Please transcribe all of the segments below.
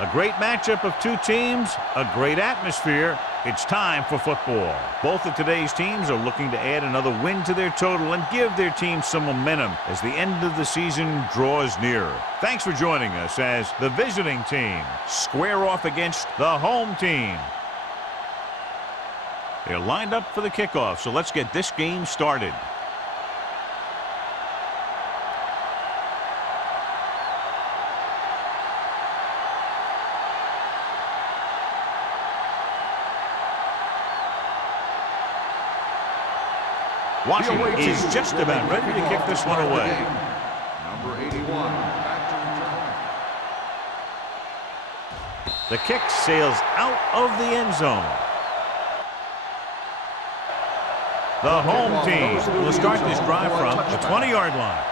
A great matchup of two teams, a great atmosphere. It's time for football. Both of today's teams are looking to add another win to their total and give their team some momentum as the end of the season draws nearer. Thanks for joining us as the visiting team square off against the home team. They're lined up for the kickoff, so let's get this game started. Washington is just about ready to kick this one away. Number 81, back to return. The kick sails out of the end zone. The home team will start this drive from the 20-yard line.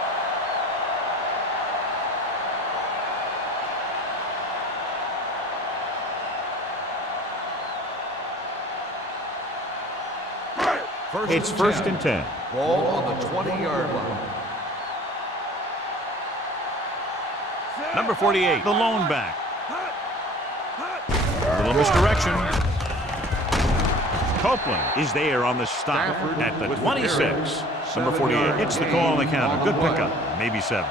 It's first and 10. Ball on the 20-yard line. Number 48, the lone back. A little misdirection. Copeland is there on the stop at the 26. Number 48 hits the call on the counter. Good pickup, maybe 7.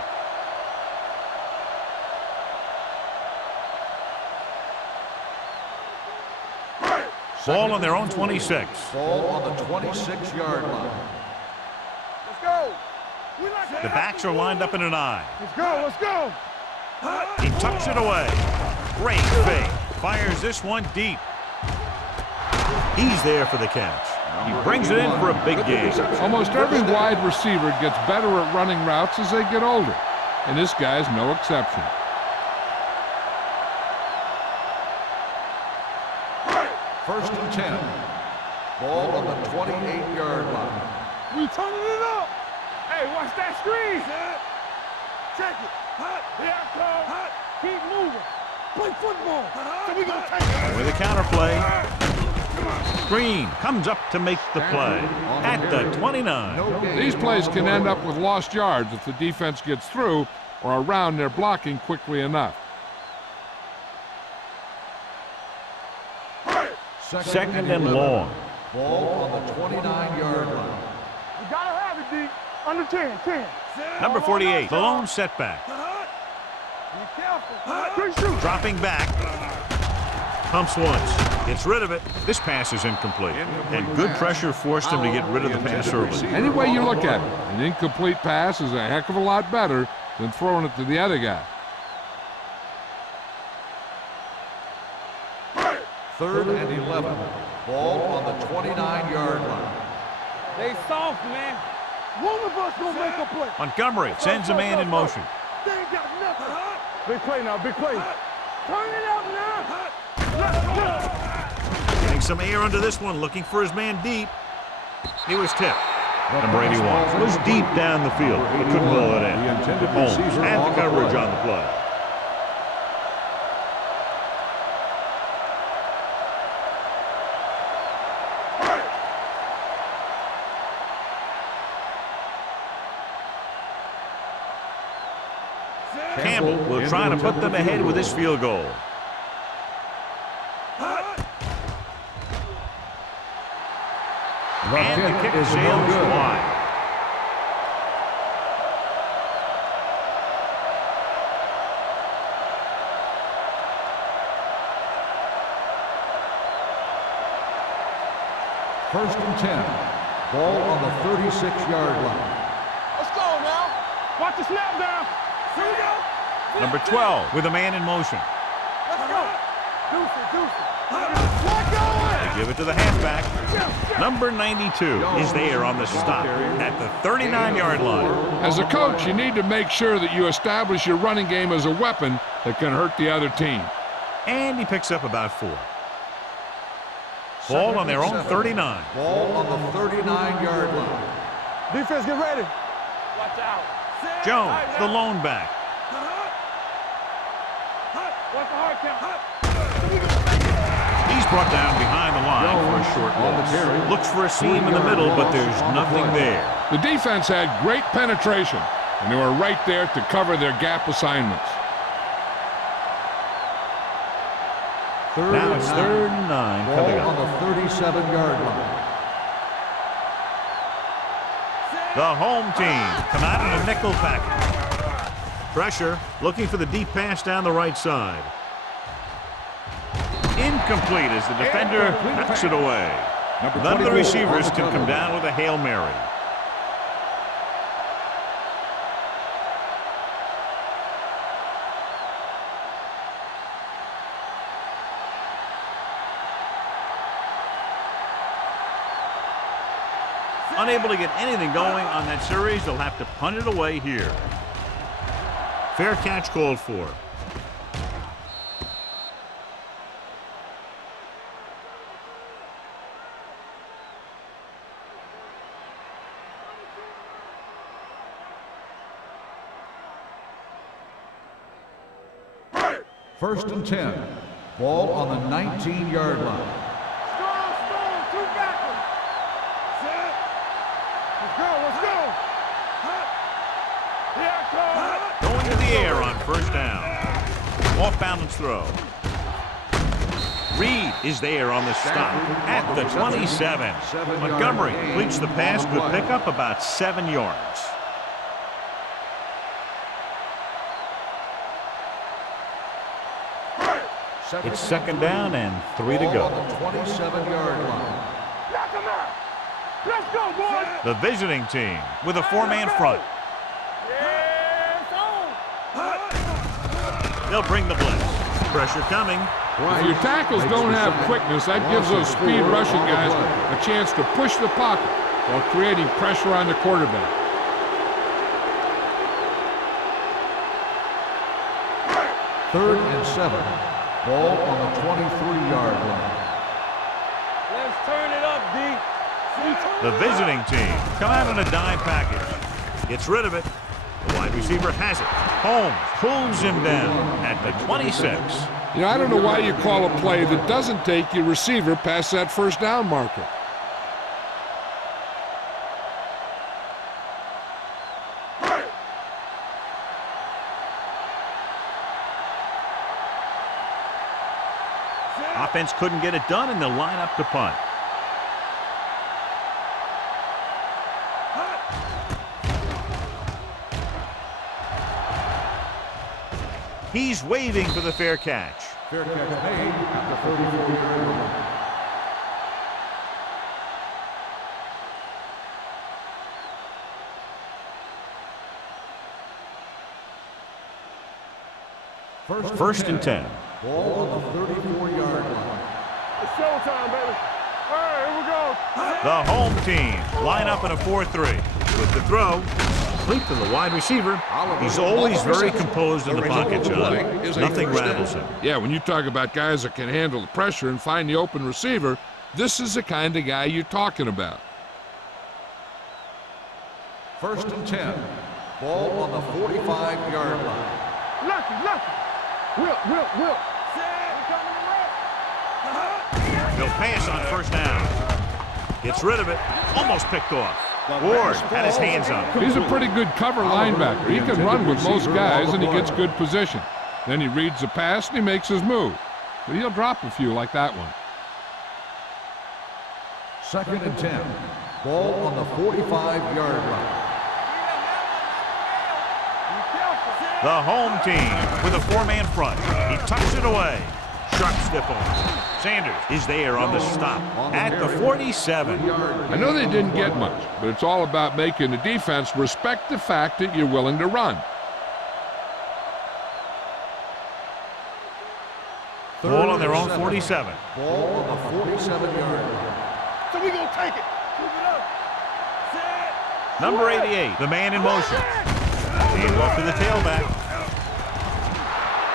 Ball on their own 26. Ball on the 26-yard line. Let's go. The backs are lined up in an I. Let's go. Let's go. He tucks it away. Great fake. Fires this one deep. He's there for the catch. He brings it in for a big gain. Almost every wide receiver gets better at running routes as they get older, and this guy's no exception. First and 10. Ball on the 28-yard line. We turning it up. Hey, watch that screen. Check it. Here I come. Keep moving. Play football. So we gonna take it. With a counter play. Green comes up to make the play at the 29. These plays can end up with lost yards if the defense gets through or around their blocking quickly enough. Second and long. Ball on the 29-yard line. We gotta have it, D. Under 10. Number 48, the lone setback. Be careful. Good shoot. Dropping back. Pumps once. Gets rid of it. This pass is incomplete. And good pressure forced him to get rid of the pass early. Any way you look at it, an incomplete pass is a heck of a lot better than throwing it to the other guy. Third and 11. Ball on the 29-yard line. They soft, man. One of us gonna make a play. Montgomery sends a man in motion. They ain't got nothing. Big play now, big play. Turn it up now. Let's go. Getting some air under this one, looking for his man deep. He was tipped. Number 81 was deep down the field, but couldn't roll it in. Holmes had the coverage on the play. Campbell will try to put them ahead with his field goal. And the kick sails wide. First and 10. Ball on the 36-yard line. Let's go now. Watch the snap down. Here we go. Number 12 with a man in motion. Let's go. Deuce it. Let go. They give it to the halfback. Number 92 is there on the stop at the 39-yard line. As a coach, you need to make sure that you establish your running game as a weapon that can hurt the other team. And he picks up about 4. Ball on their own 39. Ball on the 39-yard line. Defense, get ready. Watch out. Jones, the lone back. Watch the hard count. He's brought down behind the line for a short loss. Looks for a seam in the middle, but there's nothing there. The defense had great penetration, and they were right there to cover their gap assignments. Now it's 3rd and 9 coming Ball up. on the 37-yard line. The home team come out in a nickel package. Pressure, looking for the deep pass down the right side. Incomplete as the defender knocks it away. None of the receivers can come down with a Hail Mary. Unable to get anything going on that series, they'll have to punt it away here. Fair catch called for. First and 10. Ball on the 19-yard line. Two backwards. Set. Let's go. Here it comes. Going to the air on first down. Off balance throw. Reed is there on the stop at the 27. Montgomery completes the pass. Good pickup, about 7 yards. It's second down and 3 to go. On the 27-yard line. Knock him out. Let's go, boys. The visiting team with a 4-man front. Yeah, it's on. They'll bring the blitz. Pressure coming. If your tackles don't have quickness, that gives those speed rushing guys a chance to push the pocket while creating pressure on the quarterback. Third and 7. Ball on the 23-yard line. Let's turn it up, D. The visiting team come out in a dime package. Gets rid of it. The wide receiver has it. Holmes pulls him down at the 26. You know, I don't know why you call a play that doesn't take your receiver past that first down marker. Offense couldn't get it done, and they'll line up to punt. He's waving for the fair catch. Fair catch made at the 34-yard line. First and 10. Ball on the 34-yard line. It's showtime, baby. All right, here we go. The home team line up in a 4-3. With the throw, complete to the wide receiver. He's always very composed in the pocket, John. Nothing rattles him. Yeah, when you talk about guys that can handle the pressure and find the open receiver, this is the kind of guy you're talking about. First and 10. Ball on the 45-yard line. Lucky. Will. He'll pass on first down. Gets rid of it. Almost picked off. Ward had his hands on him. He's a pretty good cover linebacker. He can run with most guys, and he gets good position. Then he reads the pass, and he makes his move. But he'll drop a few like that one. Second and 10. Ball on the 45-yard line. The home team with a 4-man front. He tucks it away. Sharp stiff on. Sanders is there on the stop at the 47. I know they didn't get much, but it's all about making the defense respect the fact that you're willing to run. Ball on their own 47. Ball on the 47-yard line. So we gonna take it. Keep it up. Set. Number 88, the man in motion. Hand off to the tailback.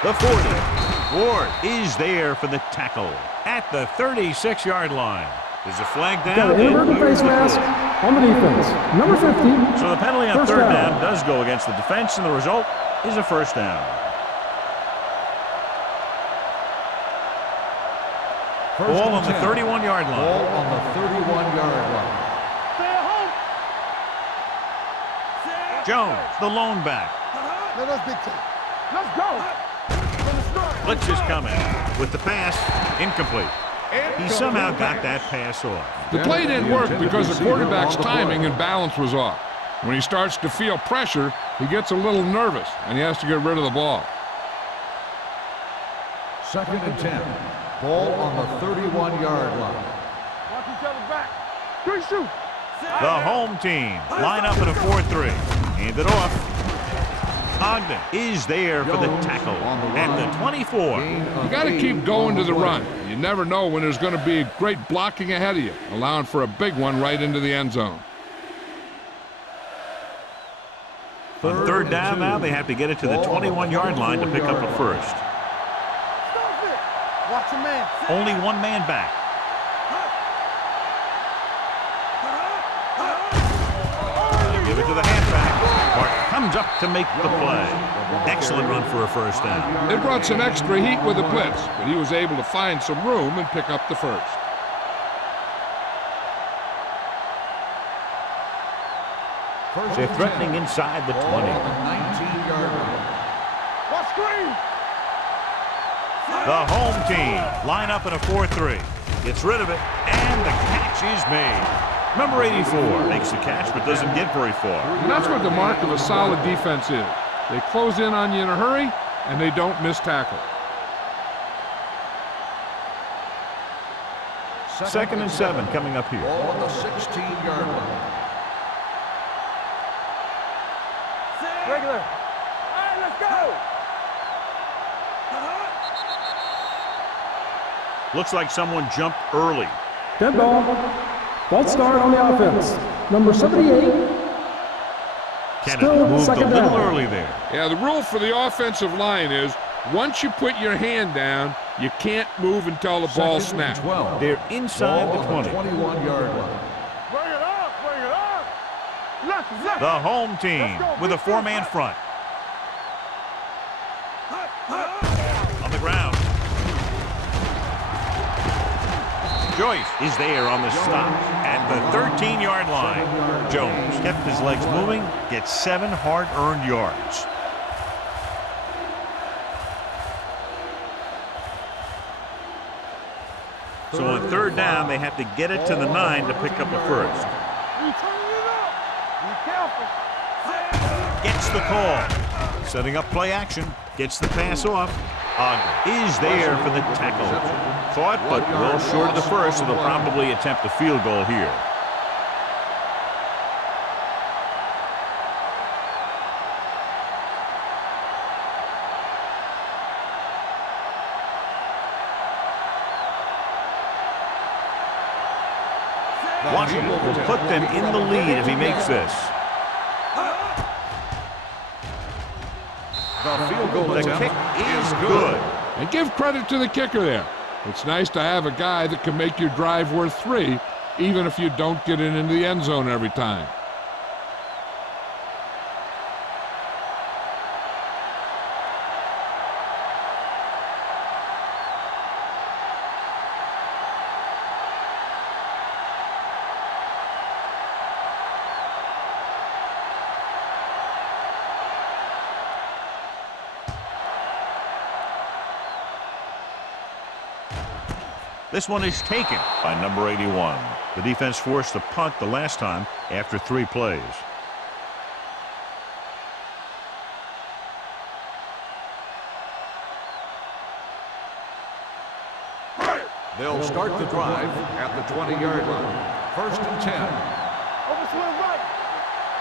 The 40. Ward is there for the tackle at the 36-yard line. There's a flag down. Got an inadvertent face mask on the defense. Number 50. So the penalty on First third down. down does go against the defense, and the result is a first down. Ball on the 31-yard line. Ball on the 31-yard line. Stay home. Set. Jones, the lone back. Let us dictate. Let's go. From the start. Blitz is coming. With the pass, incomplete. He somehow got that pass off. The play didn't work because the quarterback's timing and balance was off. When he starts to feel pressure, he gets a little nervous, and he has to get rid of the ball. 2nd and 10. Ball on the 31-yard line. Watch each other back. Good shoot. The home team line up in a 4-3. Hand it off. Ogden is there for the tackle at the 24. You got to keep going to the run. You never know when there's going to be great blocking ahead of you, allowing for a big one right into the end zone. On 3rd down now, they have to get it to the 21-yard line to pick up a first. Stop it. Watch your man. Only one man back. They give it to the halfback. Mark comes up to make the play. Excellent run for a first down. It brought some extra heat with the blitz, but he was able to find some room and pick up the first. They're threatening inside the 20. 19-yard line. Watch screen. The home team line up in a 4-3. Gets rid of it, and the catch is made. Number 84 makes the catch but doesn't get very far. And that's what the mark of a solid defense is. They close in on you in a hurry, and they don't miss tackle. 2nd and 7 coming up here. Ball on the 16-yard line. Regular. All right, let's go. Looks like someone jumped early. Dead ball. False start on the offense. Number 78. Kennedy Still moved a second little down. early there. Yeah, the rule for the offensive line is once you put your hand down, you can't move until the ball 2nd and snaps. 12. They're inside Ball the on 20. 21-yard line. Bring it up. Bring it up. Left. The home team with a 4-man front. On the ground. Joyce is there on the stop at the 13-yard line. Jones kept his legs moving, gets 7 hard-earned yards. So on 3rd down, they have to get it to the 9 to pick up a first. You turning it up. Be careful. Gets the call. Setting up play action. Gets the pass off. Ogden is there for the tackle. Caught, but well short of the first, so they'll probably attempt a field goal here. Washington will put them in the lead if he makes this. The field goal The attempt kick is good. And give credit to the kicker there. It's nice to have a guy that can make your drive worth 3, even if you don't get it into the end zone every time. This one is taken by number 81. The defense forced a punt the last time after 3 plays. They'll start the drive at the 20-yard line. 1st and 10. Over to the right.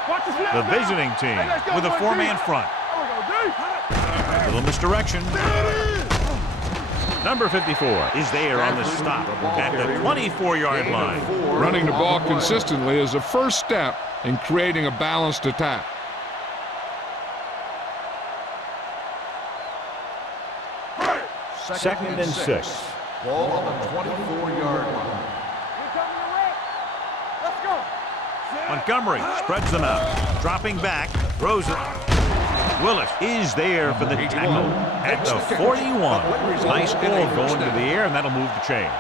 Watch the snap The now. visiting team Hey, let's go, with a boy, 4-man D. front. There we go, D. Little misdirection. Number 54 is there on the stop at the 24-yard line. Running the ball consistently is the first step in creating a balanced attack. Second and 6. Ball on the 24-yard line. Here coming the right. Let's go. Montgomery spreads them out. Dropping back, throws it. Willis is there for the tackle at the 41. Nice ball going to the air, and that'll move the chains.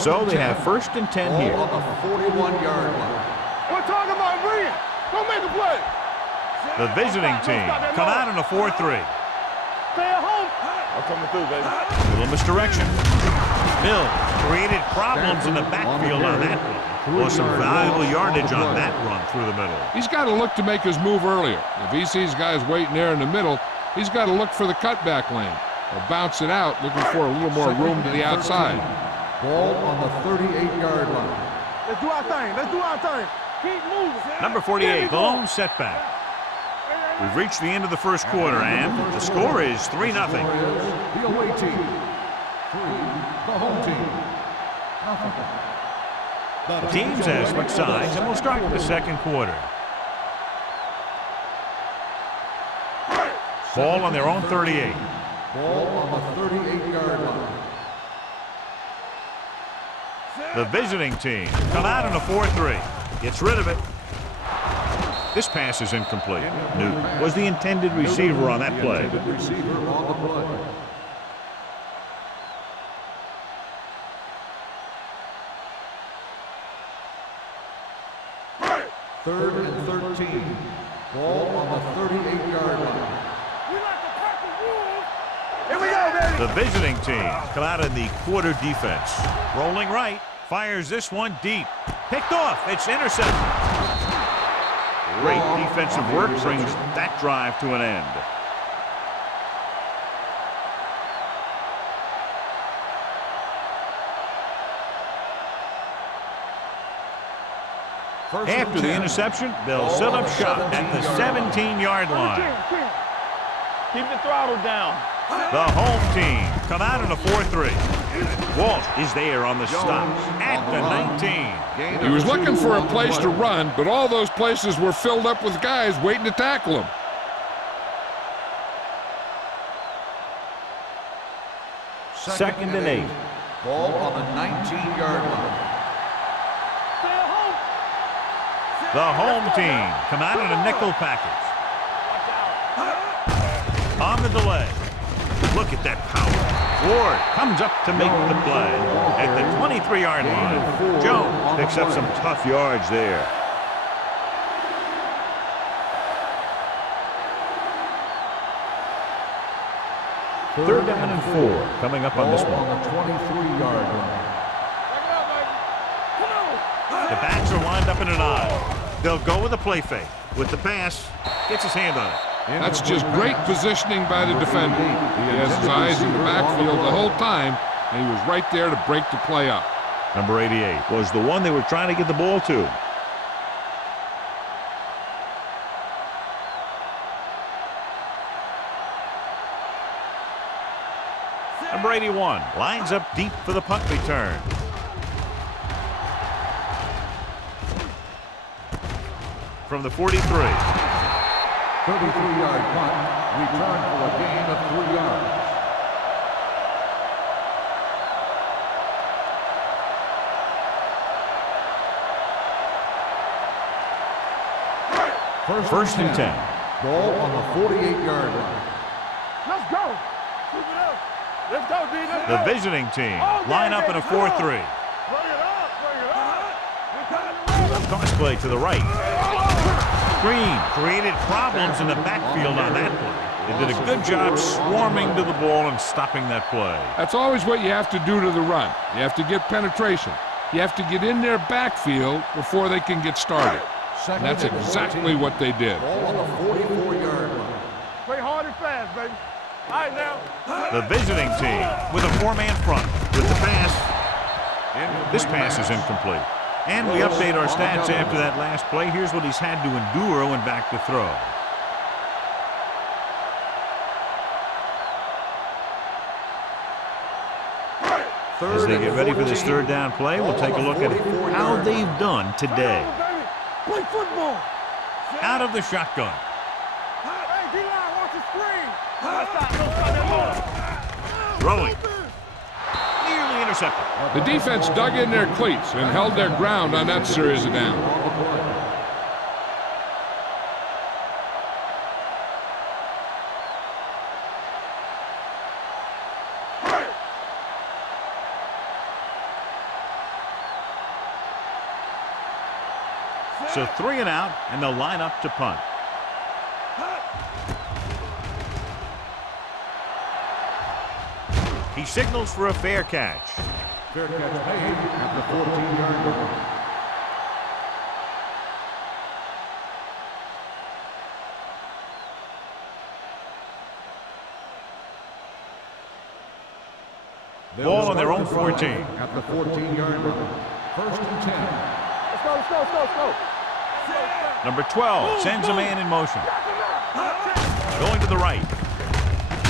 So they have 1st and 10 here. Ball on the 41-yard line. We're talking about The visiting team come out in a 4-3. Stay at home. I'm coming through, baby. Little misdirection. Bill created problems in the backfield on that one. Was some valuable yardage on that run through the middle. He's got to look to make his move earlier. If he sees guys waiting there in the middle, he's got to look for the cutback lane or bounce it out, looking for a little more room to the outside. Ball on the 38-yard line. Let's do our thing. Let's do our thing. Keep moving. Number 48, the lone setback. We've reached the end of the first quarter, and the score is 3-0. The away team. 3, the home team. The teams have switched sides, and we'll start the second quarter. Ball on their own 38. Ball on the 38-yard line. The visiting team come out in a 4-3. Gets rid of it. This pass is incomplete. Newton was the intended receiver on that play. Receiver on the play. Third and 13. Ball on the 38-yard line. Here we go, baby. The visiting team come out in the quarter defense. Rolling right. Fires this one deep. Picked off. It's intercepted. Great defensive work brings that drive to an end. After the interception, they'll set up shop at the 17-yard line. Keep the throttle down. The home team come out in a 4-3. Walsh is there on the stop at the 19. He was looking for a place to run, but all those places were filled up with guys waiting to tackle him. Second and 8. Ball on the 19-yard line. The home team come out in a nickel package. On the delay. Look at that power. Ward comes up to make the play. At the 23-yard line, Jones picks up some tough yards there. Third down and 4 coming up on this one. On the 23-yard line. The backs are lined up in an I. They'll go with a play fake. With the pass, gets his hand on it. That's just great positioning by the defender. He has his eyes in the backfield the whole time, and he was right there to break the play up. Number 88 was the one they were trying to get the ball to. Number 81 lines up deep for the punt return. From the 43. 33-yard punt, return for a gain of 3 yards. First and 10. Ball on the 48-yard line. Let's go. Keep it up. Let's go, D. Let's The go. visiting team line up in a 4-3. Bring it up. Bring it up. We're coming to Toss play to the right. Green created problems in the backfield on that play. They did a good job swarming to the ball and stopping that play. That's always what you have to do to the run. You have to get penetration. You have to get in their backfield before they can get started. And that's exactly what they did. Ball on the 44-yard line. play hard and fast, baby. All right, now. The visiting team with a 4-man front with the pass. This pass is incomplete. And we update our stats after that last play. Here's what he's had to endure when back to throw. As they get ready for this third down play, we'll take a look at how they've done today. Play football. Out of the shotgun. Hey, D-line, watch the screen. Don't stop. Throwing. Nearly intercepted. The defense dug in their cleats and held their ground on that series of downs. So 3 and out, and they'll line up to punt. He signals for a fair catch. Fair catch made at the 14-yard line. Ball on their own 14. At the 14-yard line. First and 10. Let's go, let's go, let's go, let's go. Number 12 sends a man in motion. Going to the right.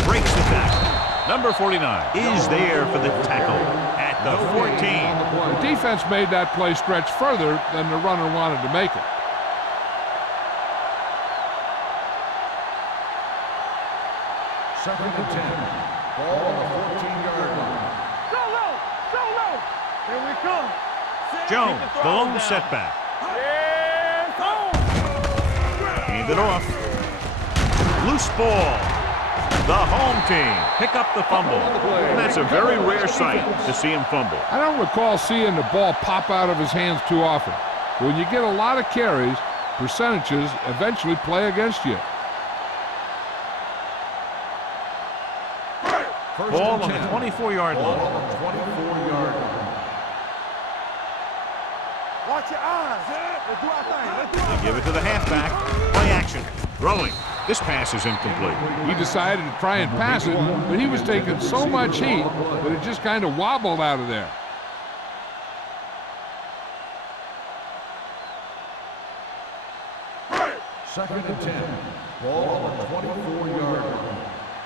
Breaks the tackle. Number 49 is there for the tackle at the 14. The defense made that play stretch further than the runner wanted to make it. Second and 10. Ball on the 14-yard line. So low, so low. Here we come. Jones, the lone setback. Hand it off. Loose ball. The home team pick up the fumble. And that's a very rare sight to see him fumble. I don't recall seeing the ball pop out of his hands too often. When you get a lot of carries, percentages eventually play against you. First Ball and on the 10. 24-yard Ball line. on the 24-yard line. Watch your eyes. Let's do our thing. Let's do our They give it to the halfback. Play action. Throwing. This pass is incomplete. He decided to try and pass it, but he was taking so much heat that it just kind of wobbled out of there. Second and 10. Ball on the 24-yard line.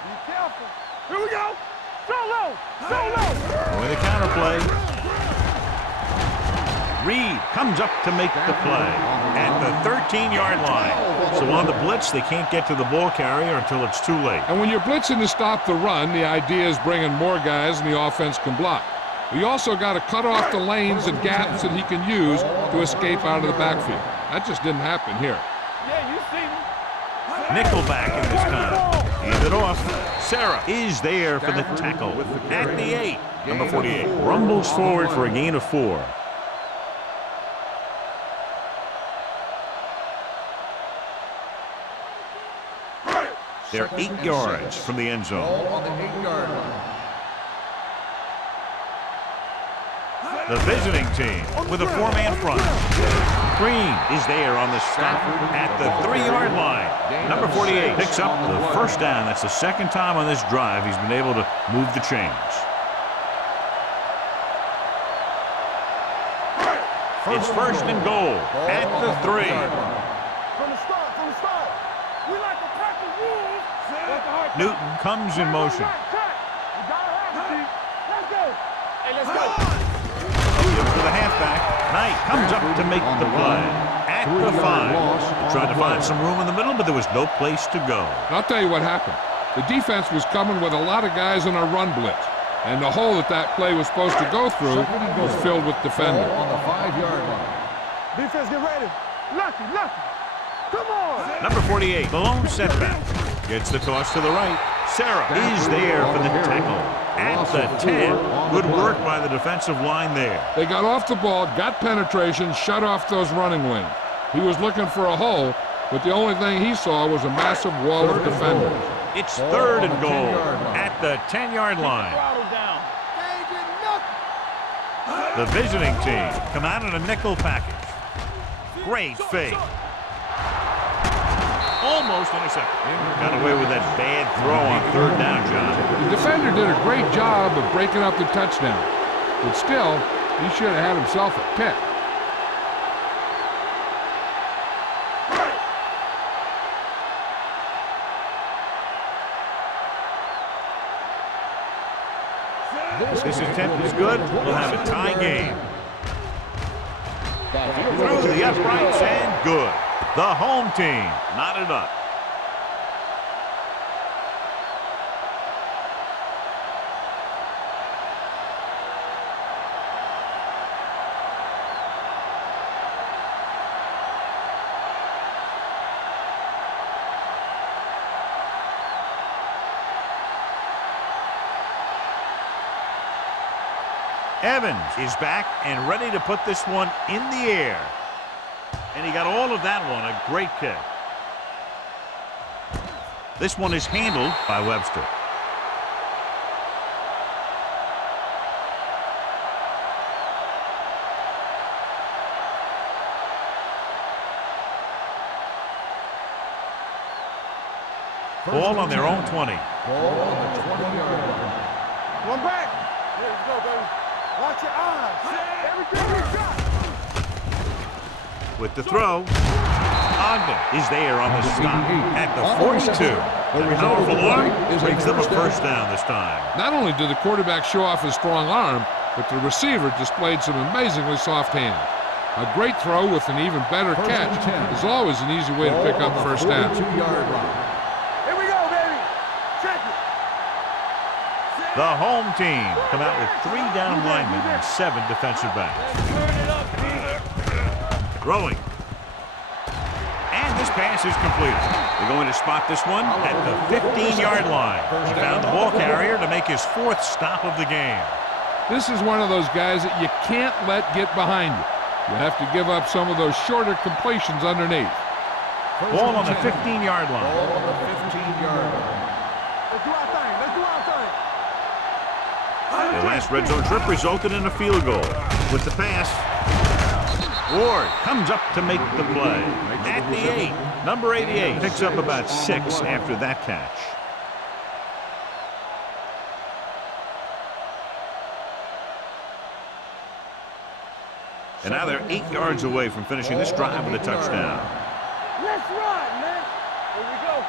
Be careful. Here we go. So low, so low. With a counterplay. Reed comes up to make the play at the 13-yard line. So on the blitz, they can't get to the ball carrier until it's too late. And when you're blitzing to stop the run, the idea is bringing more guys and the offense can block. You also got to cut off the lanes and gaps that he can use to escape out of the backfield. That just didn't happen here. Yeah, you see me. Nickelback in this time. Hand it off. Sarah is there for the tackle at the 8. Number 48 rumbles forward for a gain of 4. They're 8 yards from the end zone. Ball on the 8-yard line. The visiting team with a 4-man front. Green is there on the stop at the 3-yard line. Number 48 picks up the first down. That's the second time on this drive he's been able to move the chains. It's first and goal at the 3. From the start, from the start. We like to crack the rules. Newton comes in motion. We gotta have it. Let's go. Hey, let's go. Give it to the halfback. Knight comes up to make the play at the 5. Tried to find some room in the middle, but there was no place to go. And I'll tell you what happened. The defense was coming with a lot of guys in a run blitz, and the hole that play was supposed to go through was filled with defenders. Ball on the 5-yard line. Defense, get ready. Lucky, lucky. Come on. Number 48, the lone setback. Gets the toss to the right. Sarah is there for the tackle at the 10. Good work by the defensive line there. They got off the ball, got penetration, shut off those running lanes. He was looking for a hole, but the only thing he saw was a massive wall of defenders. It's third and goal at the 10-yard line. The visiting team come out in a nickel package. Great fake. Almost intercepted. Got away with that bad throw on third down, John. The defender did a great job of breaking up the touchdown, but still, he should have had himself a pick. This attempt is good. We'll have a tie game. Through the uprights and good. The home team knotted up. Evans is back and ready to put this one in the air. And he got all of that one, a great kick. This one is handled by Webster. Ball on their own 20. Ball on the 20-yard line. One back. Here we go, baby. Watch your eyes. Everything you got. With the throw, Ogden is there on the stop at the 42. The powerful arm brings them a first down this time. Not only did the quarterback show off his strong arm, but the receiver displayed some amazingly soft hands. A great throw with an even better catch is always an easy way to pick up first down. 42-yard line. Here we go, baby. Check it. The home team come out with 3 down linemen and 7 defensive backs. Turn it up, Peter. Throwing. And this pass is completed. They're going to spot this one at the 15-yard line. He found the ball carrier to make his 4th stop of the game. This is one of those guys that you can't let get behind you. You have to give up some of those shorter completions underneath. Ball on the 15-yard line. Ball on the 15-yard line. Let's do our thing. Let's do our thing. Their last red zone trip resulted in a field goal. With the pass, Ward comes up to make the play. At the 8, number 88 picks up about 6 after that catch. And now they're 8 yards away from finishing this drive with a touchdown. Let's run, man. Here we go.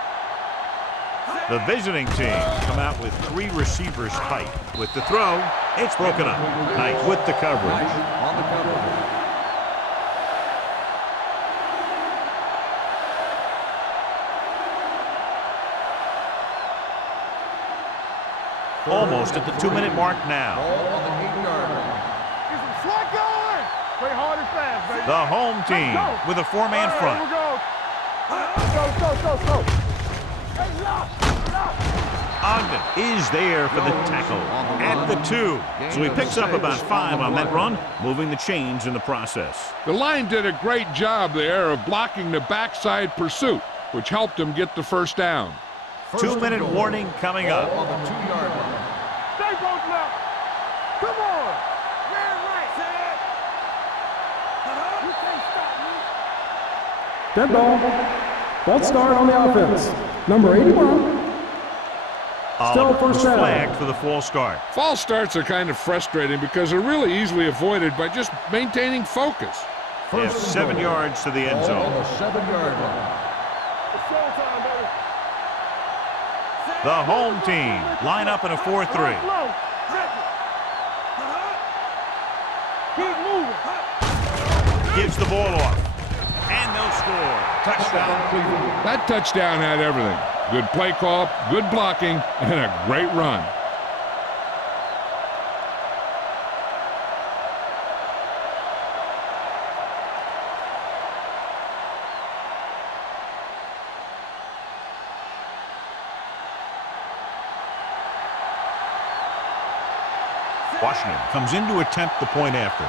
The visiting team come out with 3 receivers tight. With the throw, it's broken up. Knight with the coverage. On the coverage. Almost at the 2-minute mark now. Ball on the 8-yard line. Get some slack going. Play hard and fast, baby. The home team with a 4-man front. Here we go. Go. Hey, lock. Ogden is there for the tackle at the 2. So he picks up about 5 on that run, moving the chains in the process. The line did a great job there of blocking the backside pursuit, which helped him get the first down. 2-minute warning coming up. On the 2-yard line. Stay both left. Come on. Red right. You can't stop me. Dead ball. False start on the offense. Number 81. Still Oliver first was down. flagged for the false start. False starts are kind of frustrating because they're really easily avoided by just maintaining focus. They have 7 yards to the end Ball on zone. the 7-yard line. It's showtime, baby. The home team line up in a 4-3. Slow. Check it. Keep moving. Gives the ball off. And they'll score. Touchdown, Cleveland. That touchdown had everything. Good play call, good blocking, and a great run. Washington comes in to attempt the point after.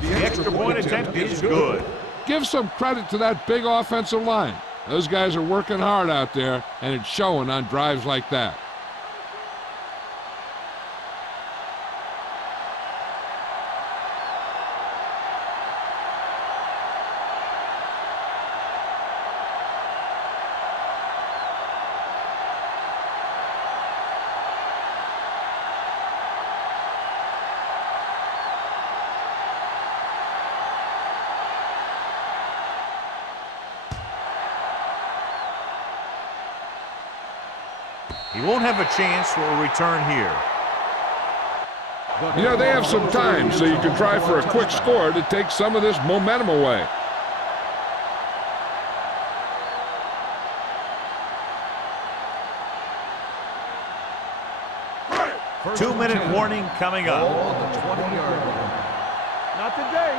The extra point attempt is good. Give some credit to that big offensive line. Those guys are working hard out there, and it's showing on drives like that. He won't have a chance for a return here. You know, they have some time, so you can try for a quick score to take some of this momentum away. Two-minute warning coming Ball up. on the 20-yard line. Not today.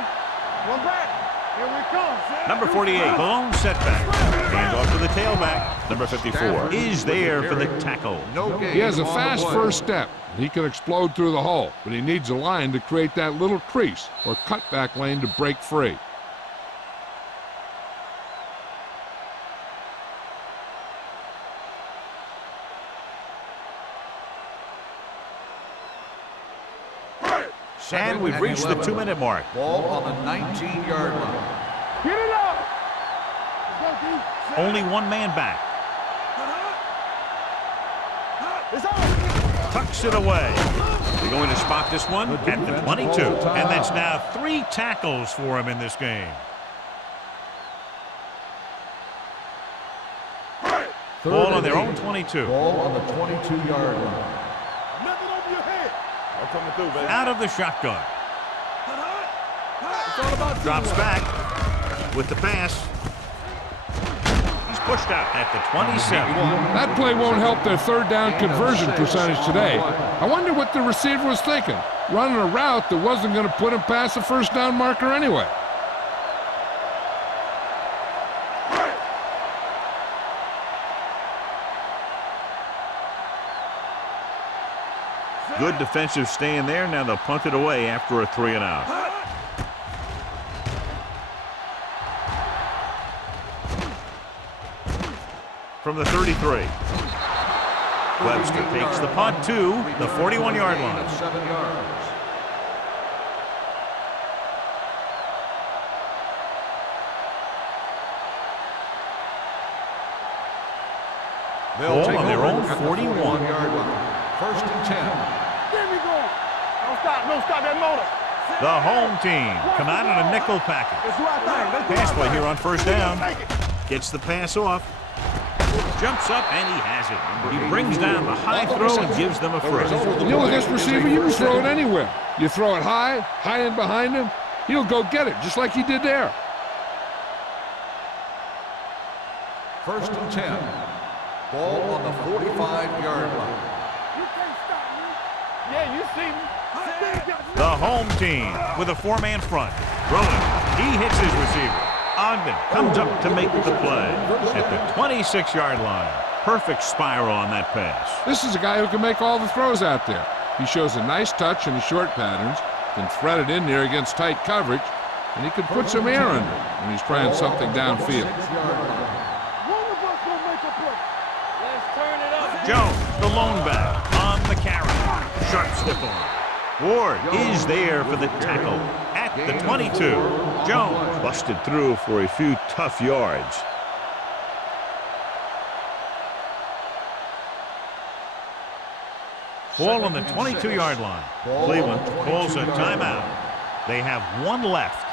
One back. Here we come. Number 48, blown setback. Hand off to the tailback. Number 54 is there for the tackle. No gain. He has a on the fast play. first step. He can explode through the hole, but he needs a line to create that little crease or cutback lane to break free. And we've reached the 2-minute mark. Ball on the 19-yard line. Get it up. Let's go, Only one man back. Tucks it away. They're going to spot this one at the 22. And that's now 3 tackles for him in this game. Ball on their own 22. Ball on the 22-yard line. Nothing over your head. I'm coming through, baby. Out of the shotgun. It's all about Drops back with the pass. He's pushed out at the 27. That play won't help their third down conversion percentage today. I wonder what the receiver was thinking, running a route that wasn't going to put him past the first down marker anyway. Good defensive stand there. Now they'll punt it away after a 3-and-out. From the 33. Webster takes the punt to the 41-yard line. 7 yards. Ball on their own 41. 41-yard line. First and 10. There we go. Don't stop that motor. The home team come out in a nickel package. Let's do our thing. Let's do Pass our play thing. here on first down. Take it. Gets the pass off. Jumps up and he has it. He brings down the high throw and gives them a first. You know, with this receiver, you can throw it anywhere. You throw it high and behind him, he'll go get it, just like he did there. First and 10. Ball on the 45-yard line. You can't stop me. Yeah, you see me. The home team with a 4-man front. Throwing. He hits his receiver. Ogden comes up to make the play at the 26-yard line. Perfect spiral on that pass. This is a guy who can make all the throws out there. He shows a nice touch in the short patterns, can thread it in there against tight coverage, and he can put some air under it when he's trying something downfield. One of us gonna make a play. Let's turn it up. Jones, the lone back, on the carry. Sharp stiff arm. Ward is there for the tackle at the 22. Jones busted through for a few tough yards. Ball on the 22-yard line. Cleveland calls a timeout. They have 1 left.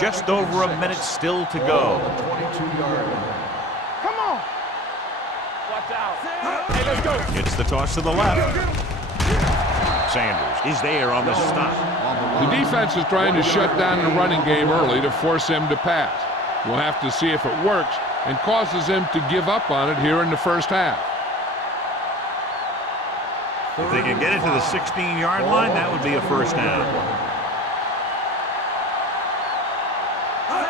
Just over a minute still to go. 22-yard line. Come on. Watch out. Hey, let's go. It's the toss to the left. Sanders is there on the stop. The defense is trying to shut down the running game early to force him to pass. We'll have to see if it works and causes him to give up on it here in the first half. If they can get it to the 16-yard line, that would be a first down.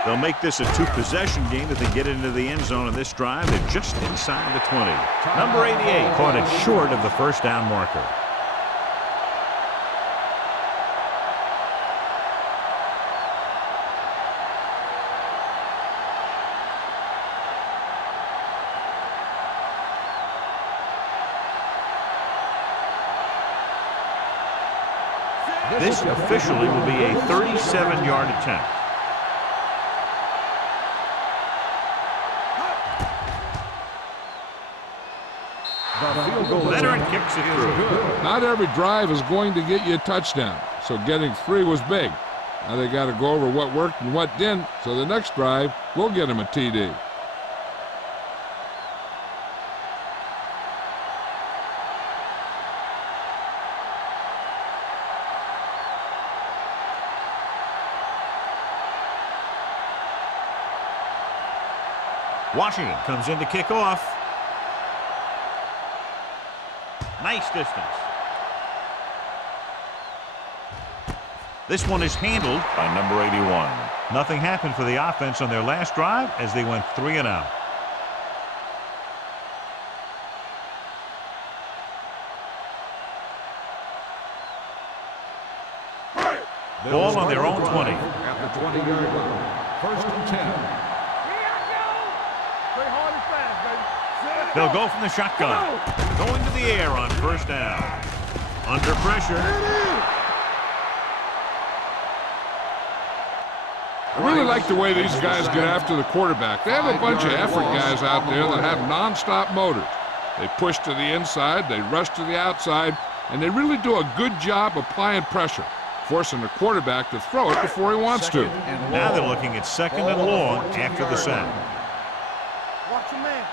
They'll make this a 2-possession game if they get into the end zone in this drive. They're just inside the 20. Number 88 caught it short of the first down marker. This officially will be a 37-yard attempt. Leonard kicks it through. Not every drive is going to get you a touchdown, so getting 3 was big. Now they got to go over what worked and what didn't, so the next drive will get him a TD. Washington comes in to kick off. Nice distance. This one is handled by number 81. Nothing happened for the offense on their last drive as they went 3-and-out. Ball on their own 20. At the 20-yard line. First and 10. They'll go from the shotgun. Going to the air on first down. Under pressure. I really like the way these guys get after the quarterback. They have a bunch of effort guys out there that have nonstop motors. They push to the inside, they rush to the outside, and they really do a good job applying pressure, forcing the quarterback to throw it before he wants to. Now they're looking at 2nd and long after the sack. Watch your man.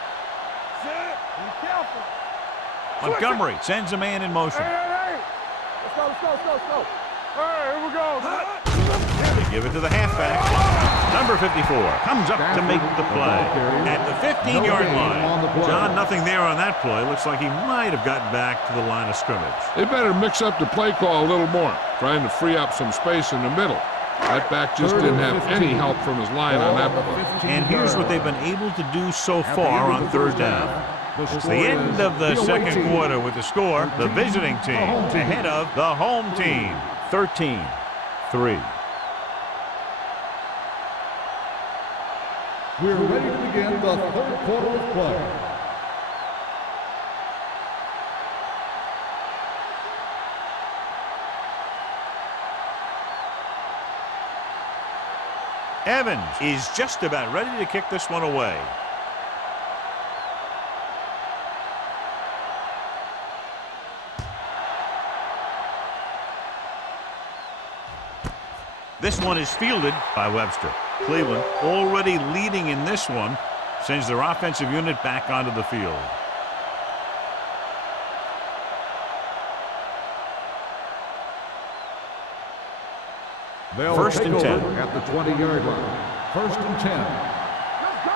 Sit. Be careful. Montgomery sends a man in motion. Hey. Let's go. All right, here we go. They give it to the halfback. Number 54 comes up to make the play at the 15-yard line. John, nothing there on that play. Looks like he might have gotten back to the line of scrimmage. They better mix up the play call a little more, trying to free up some space in the middle. That back just didn't have any help from his line on that play. And here's what they've been able to do so far on 3rd down. It's the end of the 2nd quarter with the score. The visiting team ahead of the home team. 13-3. We're ready to begin the 3rd quarter of play. Evans is just about ready to kick this one away. This one is fielded by Webster. Cleveland, already leading in this one, sends their offensive unit back onto the field. They'll 1st and 10 at the 20-yard line. 1st and 10. Let's go.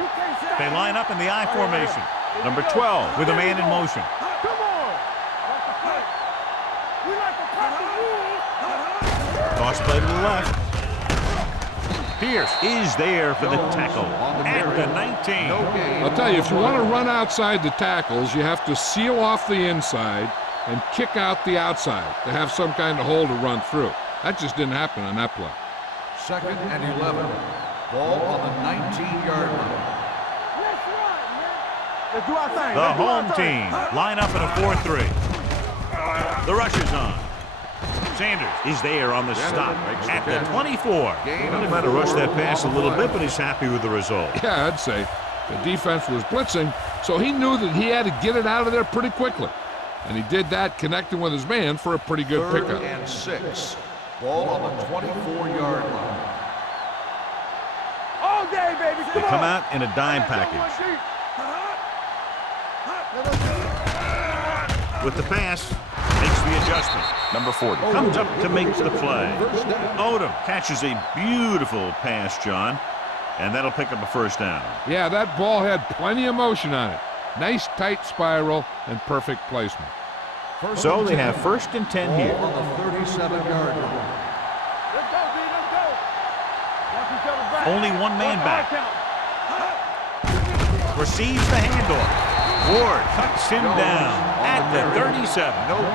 You can't stop. They line up in the I formation. Number 12 with a man in motion. Come on. We like to cut the rules. Toss play to the left. Pierce is there for the tackle at the 19. I'll tell you, if you want to run outside the tackles, you have to seal off the inside and kick out the outside to have some kind of hole to run through. That just didn't happen on that play. 2nd and 11. Ball on the 19-yard line. Let's run, man. Let's do our thing. The home team line up in a 4-3. The rush is on. Sanders is there on the stop at the 24. He might have rushed that pass a little bit, but he's happy with the result. Yeah, I'd say. The defense was blitzing, so he knew that he had to get it out of there pretty quickly. And he did that, connecting with his man for a pretty good 3rd pickup. and 6. Ball on the 24-yard line. All day, baby. They come out in a dime package. With the pass, makes the adjustment. Number 40 comes up to make the play. Odom catches a beautiful pass, John, and that'll pick up a 1st down. Yeah, that ball had plenty of motion on it. Nice tight spiral and perfect placement. So they have 1st and 10 here. On the 37-yard line. Let's go, D. Let's go. Watch each other back. Only one man back. Count. Receives the handoff. Ward cuts him down at the 37.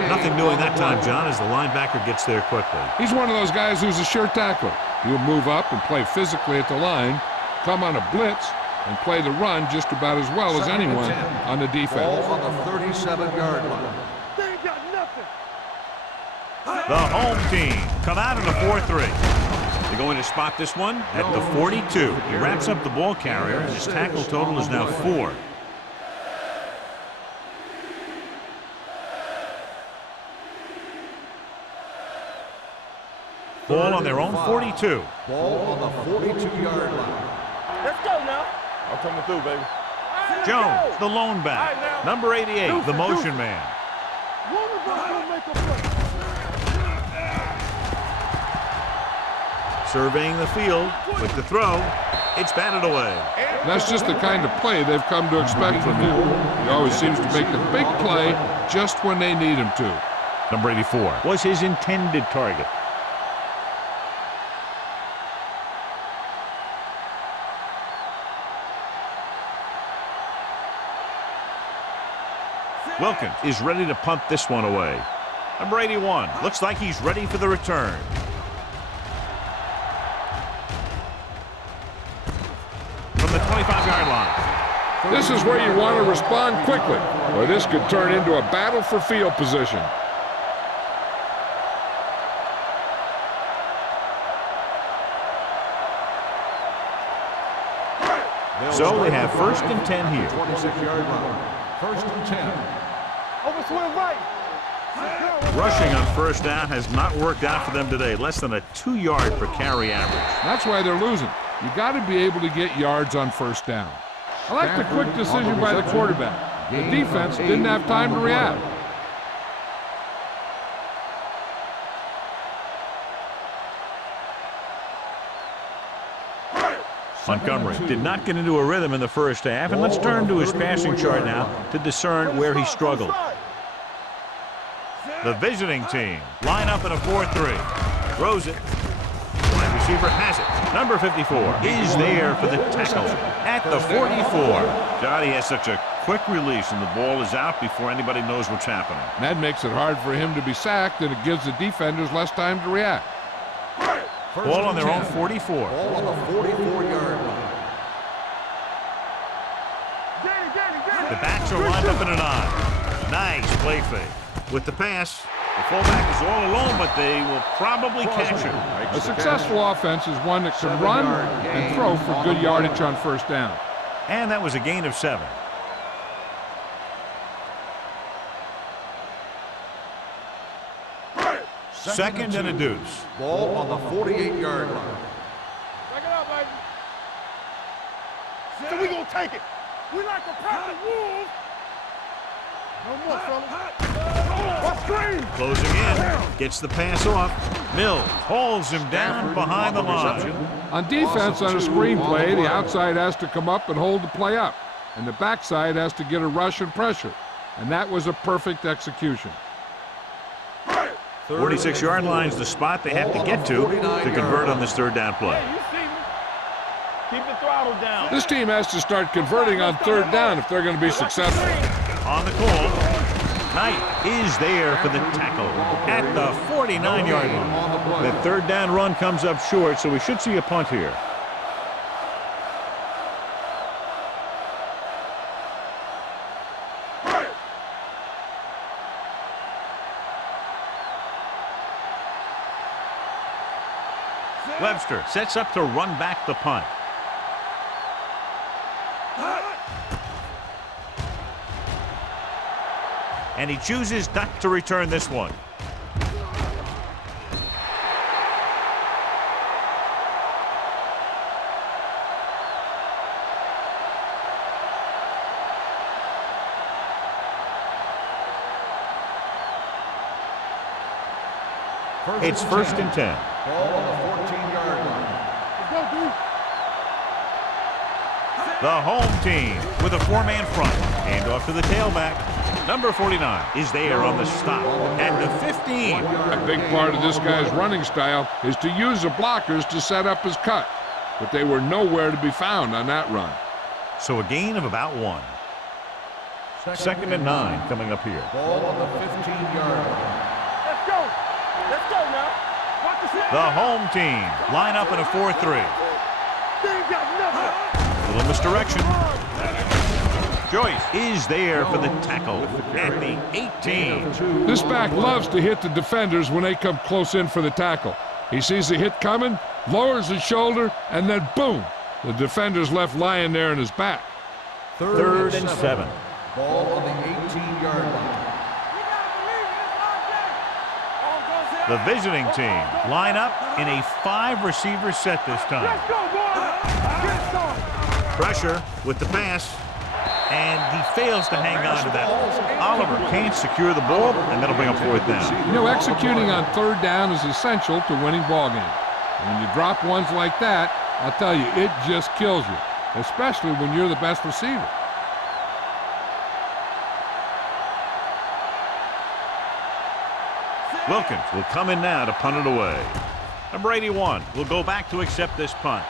Nothing doing that time, John, as the linebacker gets there quickly. He's one of those guys who's a sure tackler. He'll move up and play physically at the line, come on a blitz, and play the run just about as well as anyone on the defense. Ball on the 37-yard line. They ain't got nothing. The home team come out in a 4-3. They're going to spot this one at the 42. He wraps up the ball carrier, and his tackle total is now 4. Ball on their own 42. Ball on the 42-yard line. Let's go now. I'm coming through, baby. Jones, the lone back. Number 88, the motion man. One of us gonna make a play. Surveying the field with the throw. It's batted away. That's just the kind of play they've come to expect from him. He always seems to make the big play just when they need him to. Number 84 was his intended target. Wilkins is ready to punt this one away. Number 81 looks like he's ready for the return. From the 25-yard line. This is where you want to respond quickly, or this could turn into a battle for field position. So they have 1st and 10 here. 26-yard line. 1st and 10. Over swing right. Rushing on 1st down has not worked out for them today. Less than a 2-yard per carry average. That's why they're losing. You got to be able to get yards on 1st down. I like the quick decision by the quarterback. The defense didn't have time to react. Montgomery did not get into a rhythm in the 1st half, and let's turn to his passing chart now to discern where he struggled. The visiting team line up in a 4-3. Throws it. Wide receiver has it. Number 54 is there for the tackle at the 44. Johnny has such a quick release, and the ball is out before anybody knows what's happening. And that makes it hard for him to be sacked, and it gives the defenders less time to react. Ball on their own 44. Ball on the 44-yard line. The backs are lined up in an I. Nice play fake. With the pass, the fullback is all alone, but they will probably catch him. A successful offense is one that can run and throw for good yardage on 1st down. And that was a gain of 7. Second and a deuce. Ball on the 48-yard line. Take it out, baby. So we gonna take it. We like a pack of wolves. No more, fella. What screen? Closing in. Gets the pass off. Mills hauls him down behind the line. On defense, on a screenplay, the outside has to come up and hold the play up, and the backside has to get a rush and pressure. And that was a perfect execution. 46-yard line is the spot they have to get to convert on this 3rd down play. You see me? Keep the throttle down. This team has to start converting on 3rd down if they're going to be successful. On the call, Knight is there for the tackle at the 49-yard line. The 3rd down run comes up short, so we should see a punt here. Webster sets up to run back the punt. And he chooses not to return this one. It's 1st and 10. Ball on the 14-yard line. The home team with a 4-man front. Handoff to the tailback. Number 49 is there on the stop at the 15. A big part of this guy's running style is to use the blockers to set up his cut, but they were nowhere to be found on that run. So a gain of about 1. 2nd and 9 coming up here. Ball on the 15-yard line. Let's go. Let's go now. Watch the snap. The home team line up in a 4-3. They ain't got nothing. Little misdirection. Joyce is there for the tackle at the 18. This back loves to hit the defenders when they come close in for the tackle. He sees the hit coming, lowers his shoulder, and then boom, the defender's left lying there in his back. 3rd and 7. Ball on the 18-yard line. The visiting team line up in a 5-receiver set this time. Let's go, boys. Get started. Pressure with the pass, and he fails to hang on to that. Oliver can't secure the ball, and that'll bring up 4th down. You know, executing on 3rd down is essential to winning ball games. And when you drop ones like that, I'll tell you, it just kills you, especially when you're the best receiver. Wilkins will come in now to punt it away. Number 81 will go back to accept this punt.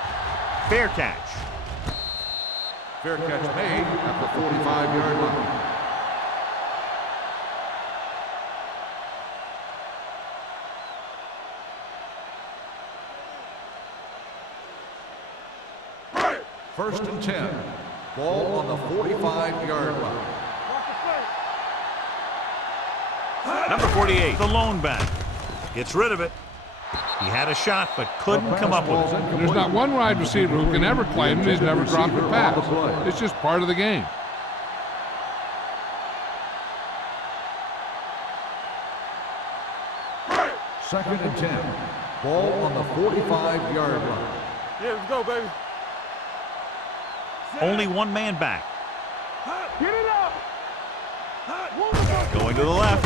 Fair catch. Fair catch made at the 45-yard line. First and 10. Ball on the 45-yard line. Number 48, the lone back. Gets rid of it. He had a shot, but couldn't come up with it. There's not one wide receiver who can ever claim he's never dropped a pass. It's just part of the game. Second and 10. Ball on the 45-yard line. Yeah, let's go, baby. Only one man back. Get it up. Going to the left.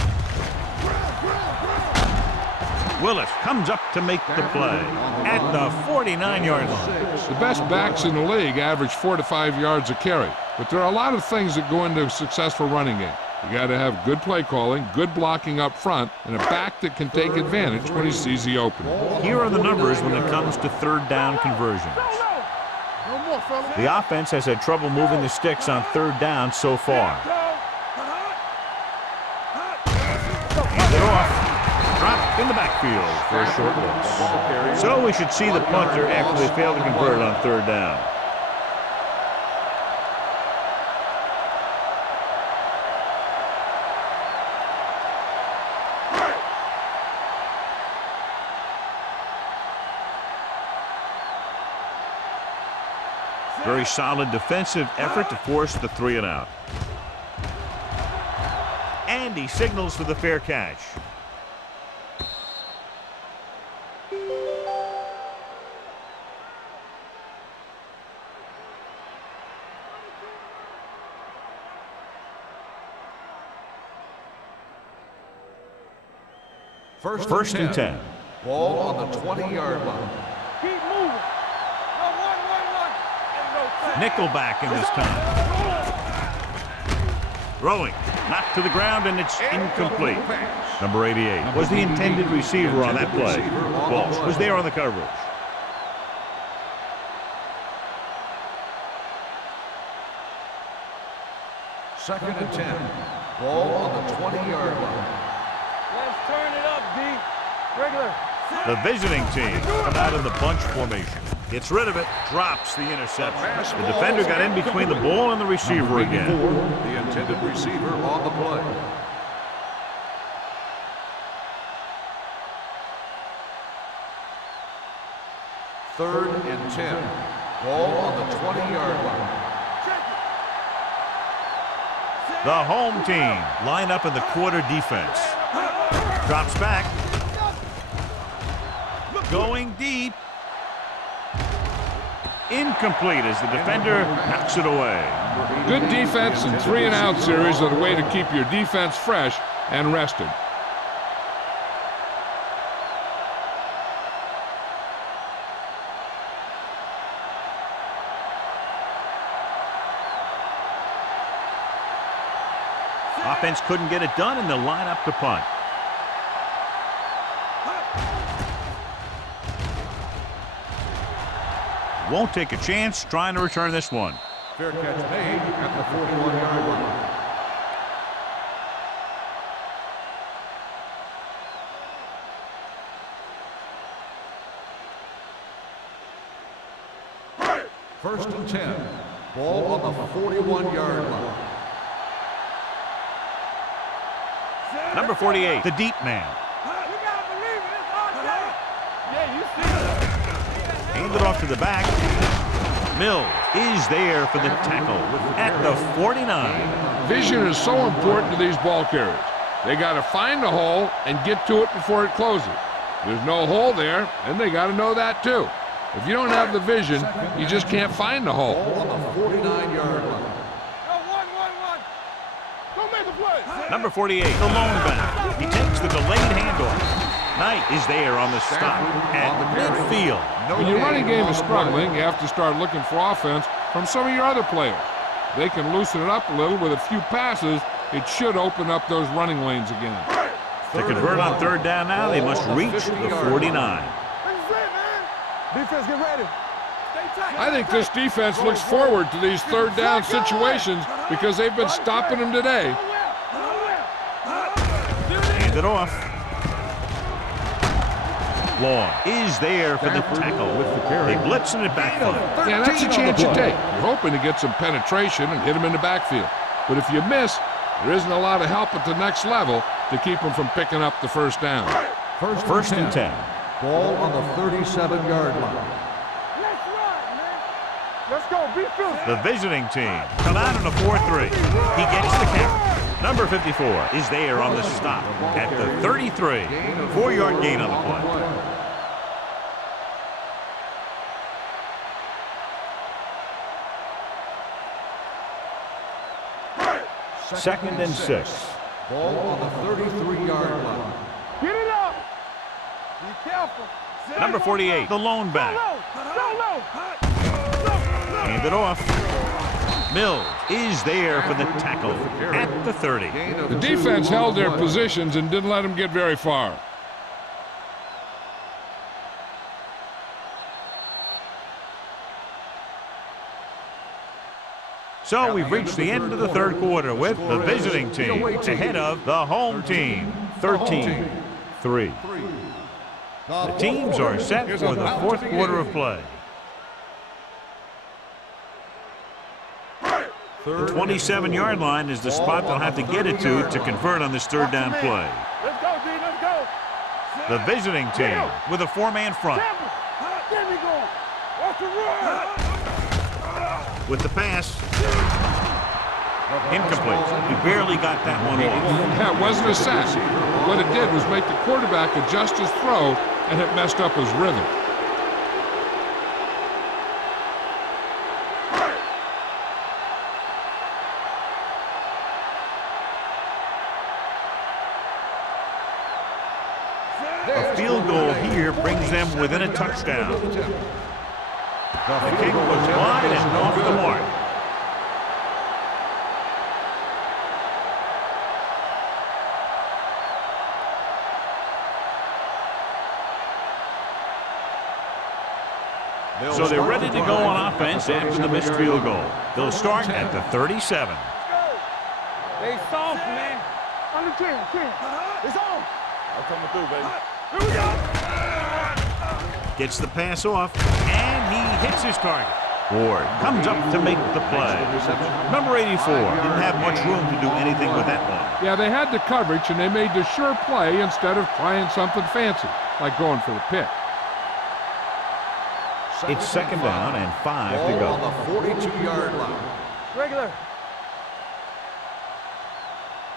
Willis comes up to make the play at the 49-yard line. The best backs in the league average 4 to 5 yards a carry, but there are a lot of things that go into a successful running game. You got to have good play calling, good blocking up front, and a back that can take advantage when he sees the opening. Here are the numbers when it comes to third down conversions. The offense has had trouble moving the sticks on third down so far. Hands it off. Dropped in the backfield for a short loss. So we should see the punter after they fail to convert on third down. Very solid defensive effort to force the 3 and out. And he signals for the fair catch. First and 10. Ball on the 20-yard line. Keep moving. Nickelback in this time. Throwing, knocked to the ground, and it's incomplete. Number 88 was the intended receiver on that play. Walsh was there on the coverage. Second and 10. Ball on the 20-yard line. Let's turn it up, D. Regular. The visiting team come out in the bunch formation. Gets rid of it, drops the interception. The defender got in between the ball and the receiver again. The intended receiver on the play. Third and 10. Ball on the 20-yard line. The home team line up in the quarter defense. Drops back. Going deep. Incomplete as the defender knocks it away. Good defense and 3 and out series are the way to keep your defense fresh and rested. Offense couldn't get it done, and they'll line up to punt. Won't take a chance trying to return this one. Fair catch made at the 41-yard line. First and 10. Ball on the 41-yard line. Number 48, the deep man. Hand it off to the back. Mills is there for the tackle at the 49. Vision is so important to these ball carriers. They got to find the hole and get to it before it closes. There's no hole there, and they got to know that too. If you don't have the vision, you just can't find the hole. Ball on the 49-yard line. Number 48, the lone back. He takes the delayed handoff. Knight is there on the stop at midfield. When your running game is struggling, you have to start looking for offense from some of your other players. They can loosen it up a little with a few passes. It should open up those running lanes again. To convert on third down now, they must reach the 49. Defense, get ready. I think this defense looks forward to these third down situations because they've been stopping them today. Hand it off. Long is there for the tackle. They blitzing it back front. Yeah, that's a chance you take. You're hoping to get some penetration and hit him in the backfield. But if you miss, there isn't a lot of help at the next level to keep him from picking up the first down. First and 10. Ball on the 37-yard line. Let's run, man. Let's go. Be filthy. The visiting team come out in a 4-3. He gets the count. Number 54 is there on the stop at the 33. 4-yard gain on the play. Second and 6. Ball on the 33-yard line. Get it up. Be careful. Number 48, the lone back. Go low. Hand it off. Mills is there for the tackle at the 30. The defense held their positions and didn't let them get very far. So we've reached the end of the third quarter with the visiting team ahead of the home team, 13-3. The teams are set for the fourth quarter of play. The 27-yard line is the spot they'll have to get it to convert on this third down play. Let's go, D. Let's go. The visiting team with a four-man front. Get me going. Watch the run. With the pass. Incomplete. He barely got that one off. Yeah, it wasn't a sack. What it did was make the quarterback adjust his throw, and it messed up his rhythm. A field goal here brings them within a touchdown. The kick was wide and off the mark. So they're ready to go on offense after the missed field goal. They'll start at the 37. They soft, man. On the 10. It's on. I'm coming through, baby. Here we go. Gets the pass off, and he hits his target. Ward comes up to make the play. Number 84 didn't have much room to do anything with that one. Yeah, they had the coverage, and they made the sure play instead of trying something fancy, like going for the pick. It's second down and 5 to go. On the 42-yard line. Regular.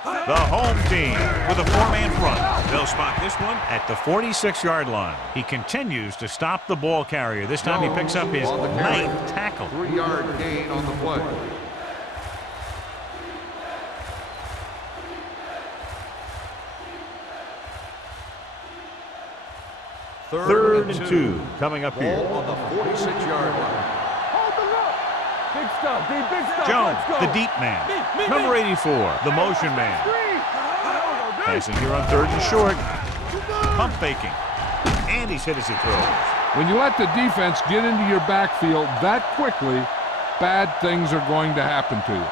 The home team with a four-man front. They'll spot this one at the 46-yard line. He continues to stop the ball carrier. This time he picks up his 9th tackle. 3-yard gain on the play. Third and 2 coming up here. Ball on the 46-yard line. Hold the look. Big stuff, D. Big stuff. Jones, Let's go. the deep man. Number 84, the motion man. Passing here on third and short. Pump faking. And he's hit as he throws. When you let the defense get into your backfield that quickly, bad things are going to happen to you.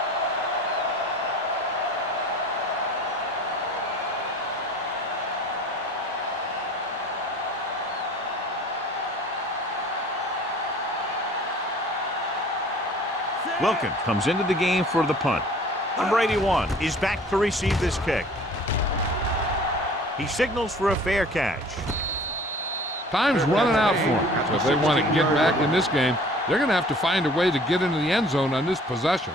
Wilkins comes into the game for the punt. Number 81 is back to receive this kick. He signals for a fair catch. Time's running out for them. So if they want to get back in this game, they're going to have to find a way to get into the end zone on this possession.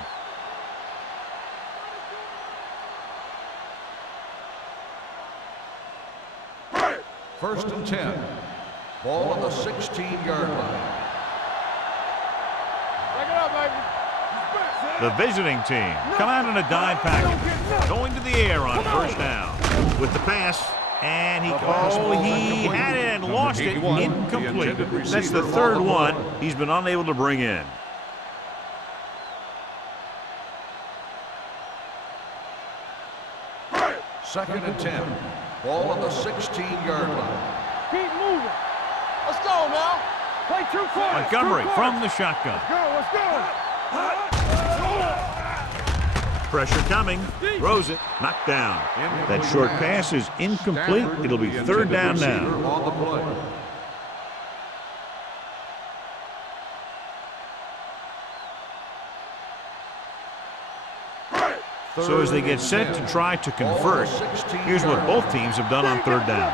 First and 10. Ball on the 16-yard line. Back it up, baby. The visiting team come out in a dime package. Going to the air on first down. With the pass. And he had it and lost it. Incomplete. That's the third one he's been unable to bring in. Second and 10. Ball on the 16-yard line. Keep moving. Let's go now. Play 2 quarters. Montgomery from the shotgun. Let's go. Pressure coming. Throws it. Knocked down. That short pass is incomplete. It'll be third down now. On the play. So as they get set to try to convert, here's what both teams have done on third down.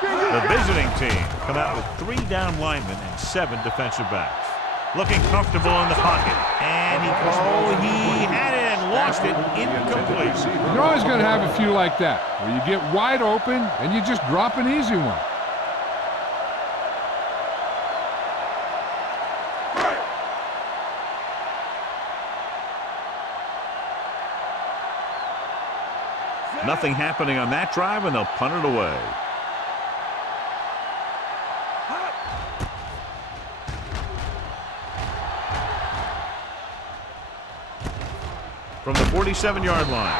The visiting team come out with 3 down linemen and 7 defensive backs. Looking comfortable in the pocket. And he had it and lost it incomplete. You're always going to have a few like that, where you get wide open and you just drop an easy one. Nothing happening on that drive, and they'll punt it away. From the 47-yard line.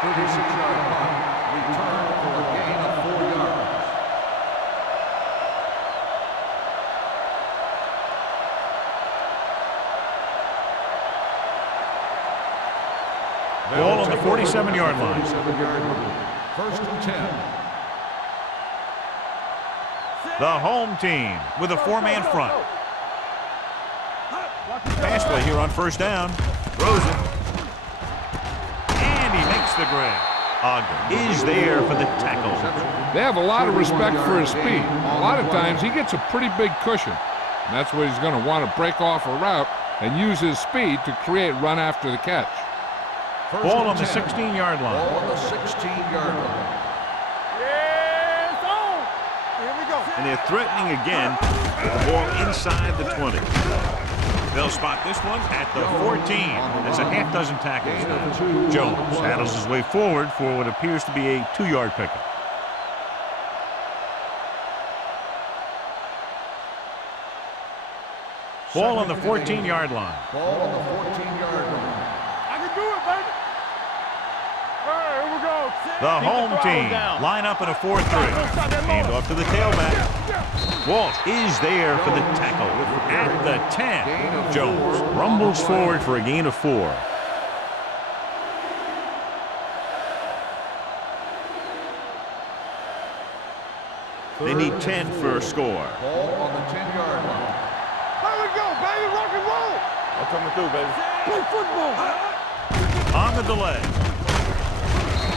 36-yard punt, return for a gain of 4 yards. Ball on the 47-yard line. 47-yard line. First and 10. The home team with a 4-man front. Pass play here on first down. Throws it. And he makes the grab. Ogden is there for the tackle. They have a lot of respect for his speed. A lot of times he gets a pretty big cushion. And that's what he's going to want to break off a route and use his speed to create run after the catch. Ball on the 16-yard line. Ball on the 16-yard line. Yes, on. Here we go. And they're threatening again with the ball inside the 20. They'll spot this one at the 14. There's a half dozen tackles now. Jones paddles his way forward for what appears to be a 2-yard pickup. Ball on the 14-yard line. Ball on the 14-yard line. I can do it, baby. All right, here we go. The home team line up in a 4-3. Hand off to the tailback. Walsh is there for the tackle at the 10. Jones rumbles forward for a gain of 4. They need 10 for a score. Ball on the 10-yard line. There we go, baby. Rock and roll. I'm coming through, baby. Play football. On the delay.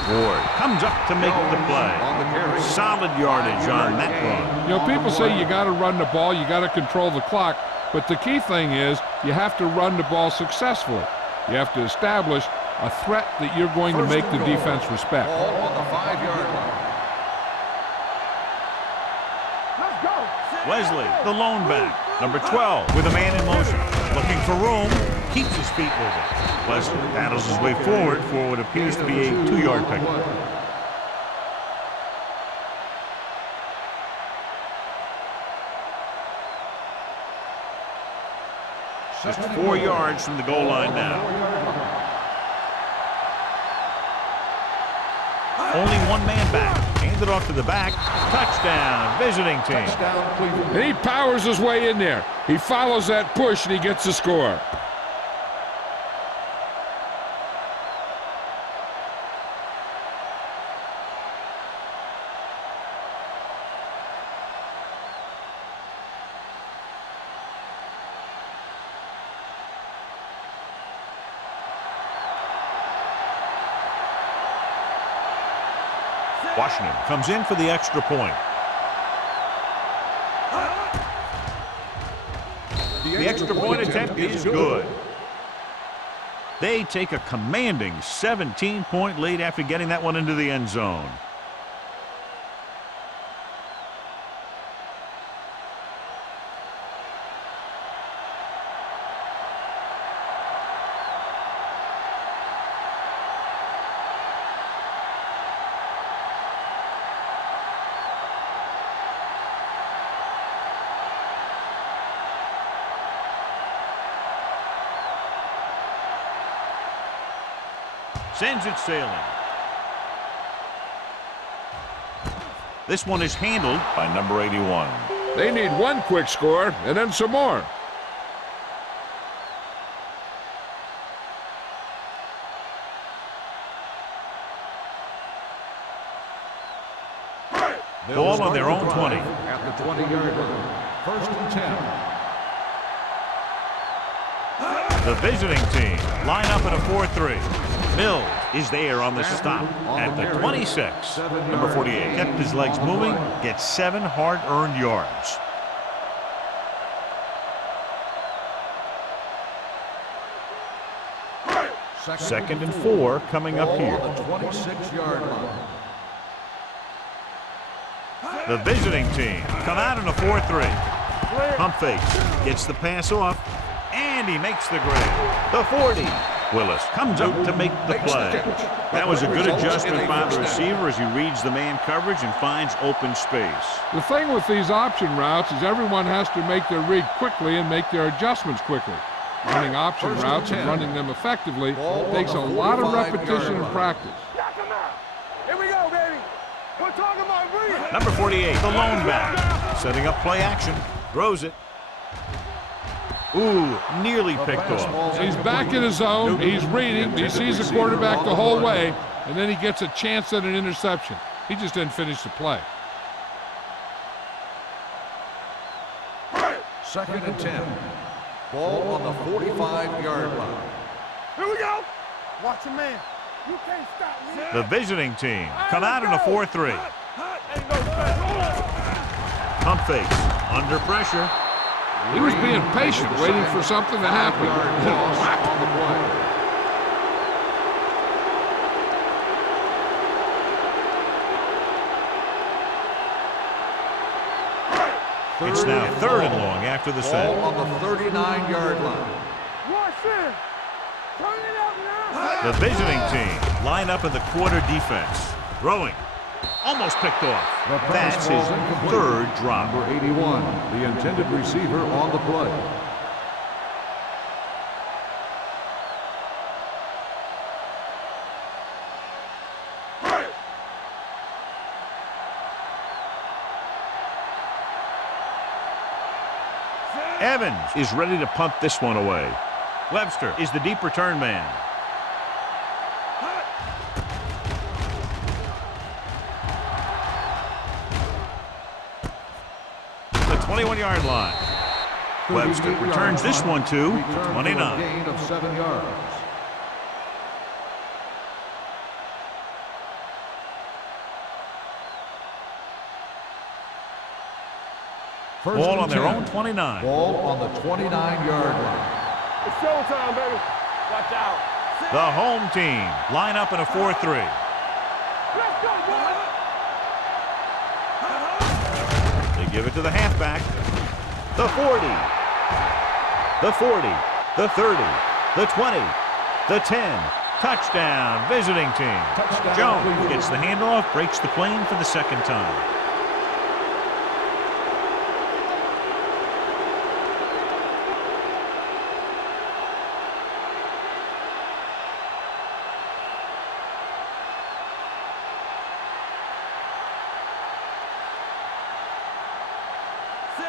Ward comes up to make the play. On the carry. Solid yardage on that run. You know, people say you got to run the ball, you got to control the clock, but the key thing is you have to run the ball successfully. You have to establish a threat that you're going to make the defense respect. Ball on the 5-yard line. Let's go. Wesley, the lone back. Number 12 with a man in motion. Looking for room. Keeps his feet moving. Wesley paddles his way forward for what appears to be a 2-yard pickup. Just 4 yards from the goal line now. Only one man back. Handed off to the back. Touchdown, visiting team. Touchdown, Cleveland. And he powers his way in there. He follows that push and he gets the score. Washington comes in for the extra point. The extra point attempt is good. They take a commanding 17-point lead after getting that one into the end zone. Sends it sailing. This one is handled by number 81. They need one quick score and then some more. Ball on their own 20. At the 20-yard line. First and 10. The visiting team line up in a 4-3. Mills is there on the stop at the 26. Number 48 kept his legs moving, gets 7 hard-earned yards. Second and 4 coming up here. Ball on the 26-yard line. The visiting team come out in a 4-3. Pump fake, gets the pass off, and he makes the grade. The 40. Willis comes up to make the play. That was a good adjustment by the receiver as he reads the man coverage and finds open space. The thing with these option routes is everyone has to make their read quickly and make their adjustments quickly. Running option routes and running them effectively takes a lot of repetition and practice. Knock him out. Here we go, baby. We're talking about reading. Number 48, the lone back, setting up play action, throws it. Ooh, nearly picked off. He's back in his zone, he's reading, he sees the quarterback the whole way, and then he gets a chance at an interception. He just didn't finish the play. Second and 10. Ball on the 45-yard line. Here we go. Watch your man. You can't stop me. The visiting team come out in a 4-3. Ain't no special. Pump fakes, under pressure. He was being patient, waiting for something to happen. On the play. It's now 3rd and long after the sack. Ball on the 39-yard line. Watch this. Turn it up now. The visiting team line up in the quarter defense. Throwing. Almost picked off. That's his 3rd drop. Number 81, the intended receiver on the play. Evans is ready to punt this one away. Webster is the deep return man. The 21-yard line. Webster returns this one to 29. Gain of 7 yards. Ball on their own 29. Ball on the 29-yard line. It's showtime, baby. Watch out. The home team line up in a 4-3. Let's go, boy. They give it to the halfback. The 40. The 40. The 30. The 20. The 10. Touchdown, visiting team. Touchdown. Jones gets the handoff, breaks the plane for the 2nd time.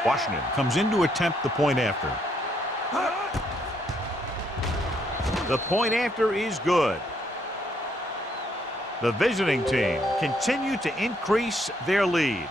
Washington comes in to attempt the point after. The point after is good. The visiting team continue to increase their lead.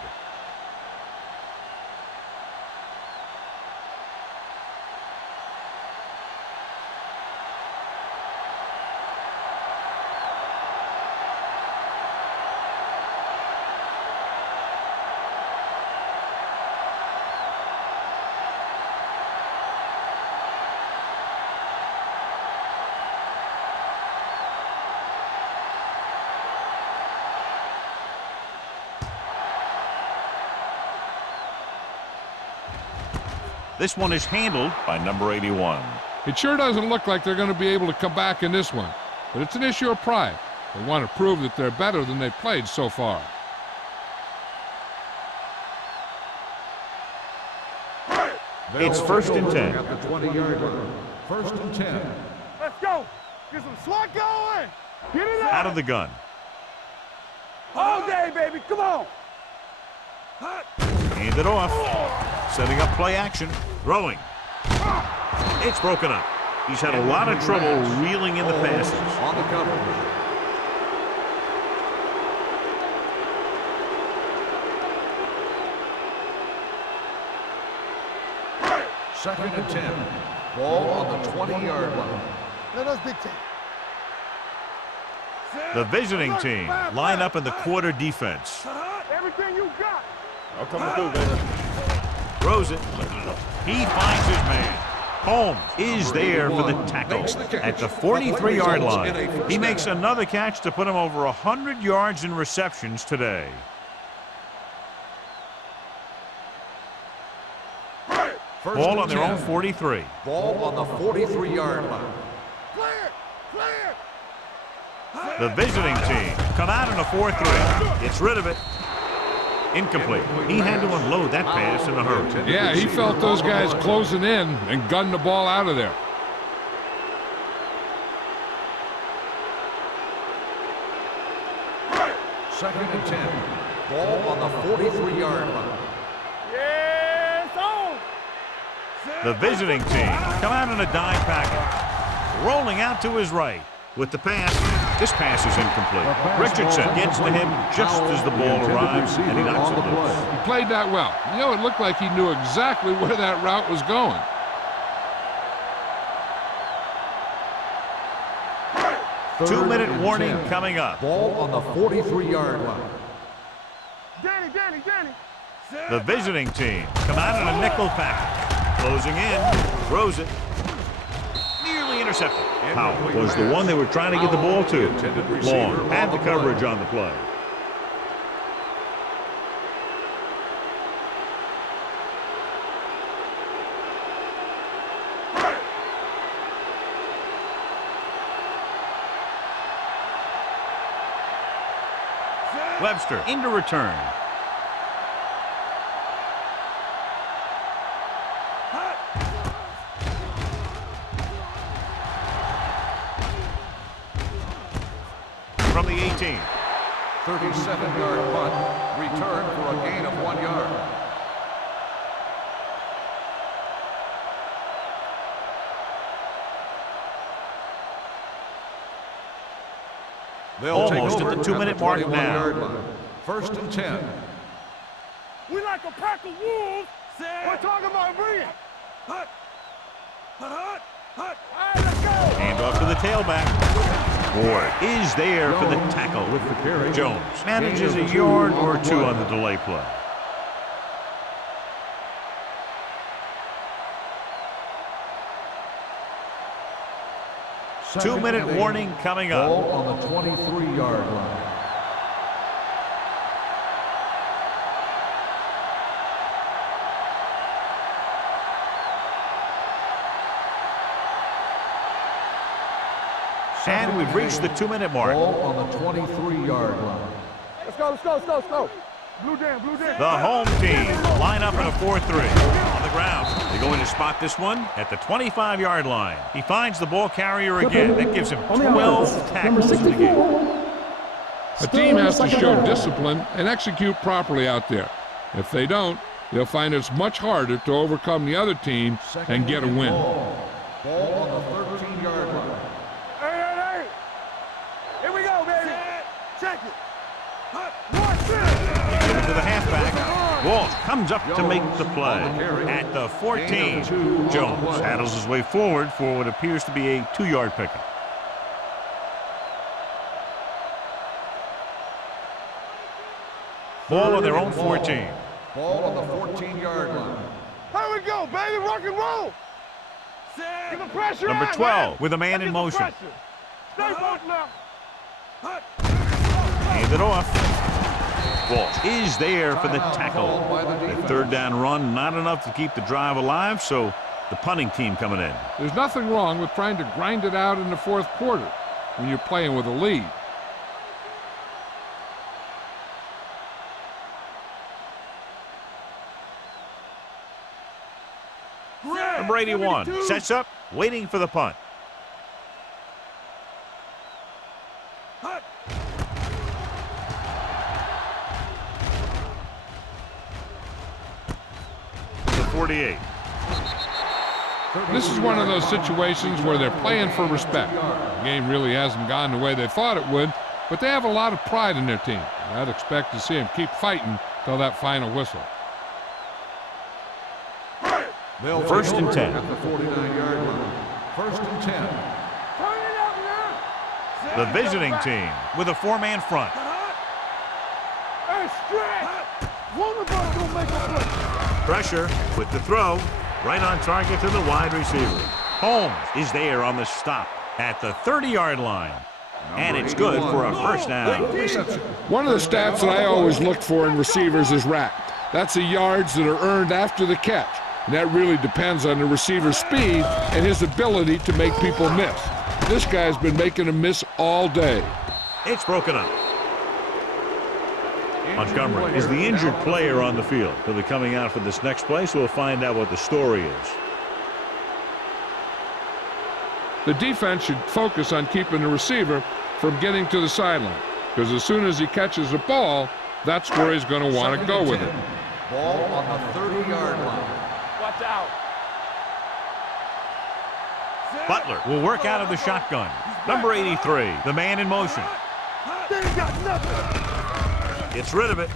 This one is handled by number 81. It sure doesn't look like they're going to be able to come back in this one, but it's an issue of pride. They want to prove that they're better than they've played so far. It's 1st and 10. At the 20-yard line. 1st and 10. Let's go. Get some SWAT going. Get it Out of the gun. All day, baby. Come on. Hand it off. Setting up play action. Throwing. It's broken up. He's had a lot of trouble reeling in the passes. On the cover. Second and 10. Ball on the 20-yard line. Let us dictate. The visiting team line up in the quarter defense. Everything you got. I'm coming through, baby. Throws it. He finds his man. Holmes is there for the tackle at the 43-yard line. He makes another catch to put him over 100 yards in receptions today. Ball on their own 43. Ball on the 43-yard line. Clear! Clear! The visiting team come out in a 4-3. Gets rid of it. Incomplete. He had to unload that pass in a hurry. Yeah, he felt those guys closing in and gunned the ball out of there. Second and 10. Ball on the 43-yard line. Yes, on! The visiting team come out in a dime package. Rolling out to his right. With the pass, this pass is incomplete. Richardson gets to him just as the ball arrives, and he knocks it loose. He played that well. You know, it looked like he knew exactly where that route was going. Two-minute warning coming up. Ball on the 43-yard line. Danny! The visiting team come out in a nickel package. Closing in, throws it. Nearly intercepted. Powell was the one they were trying to get the ball to. Long had the coverage on the play. Webster into return. From the 18. 37-yard punt. Return for a gain of 1 yard. Almost at the 2-minute mark now. Line. First and 10. We like a pack of wolves. We're talking about bringing. Hut. All right, let's go. Hand off to the tailback. Ward is there for the tackle. With the carry. Jones manages a yard or two on the delay play. Two-minute warning coming up. Ball on the 23-yard line. And we've reached the 2-minute mark. Ball on the 23-yard line. Let's go. Blue Dan. The home team line up in a 4-3. On the ground. They go in to spot this one at the 25-yard line. He finds the ball carrier again. That gives him 12 tackles in the game. A team has to show discipline and execute properly out there. If they don't, they'll find it's much harder to overcome the other team and get a win. Ball on the 13-yard line. Hey. Here we go, baby. Check it. They give it to the halfback. Walsh comes up to make the play. At the 14, Jones paddles his way forward for what appears to be a 2-yard pickup. Ball on their own 14. Ball on the 14-yard line. Here we go, baby. Rock and roll. Get the pressure Number on, 12 man. with a man in motion. Stay focused now. Hand it off. Walsh is there for the tackle. The third down run, not enough to keep the drive alive, so the punting team coming in. There's nothing wrong with trying to grind it out in the fourth quarter when you're playing with a lead. Number 81 sets up, waiting for the punt. The 48. This is one of those situations where they're playing for respect. The game really hasn't gone the way they thought it would, but they have a lot of pride in their team. I'd expect to see them keep fighting till that final whistle. They'll First and 10. at the 49-yard line. First and 10. Turn it up now. The visiting team with a four-man front. Hey, stretch. One of us gonna make a play. Pressure with the throw. Right on target to the wide receiver. Holmes is there on the stop at the 30-yard line. And it's good for a first down. One of the stats that I always look for in receivers is RAP. That's the yards that are earned after the catch. And that really depends on the receiver's speed and his ability to make people miss. This guy's been making them miss all day. It's broken up. Montgomery is the injured player on the field. He'll be coming out for this next play, so we'll find out what the story is. The defense should focus on keeping the receiver from getting to the sideline, because as soon as he catches the ball, that's where he's going to want to go with it. Ball on the 30-yard line. Watch out. Butler will work out of the shotgun. Number 83, the man in motion. They ain't got nothing. Gets rid of it.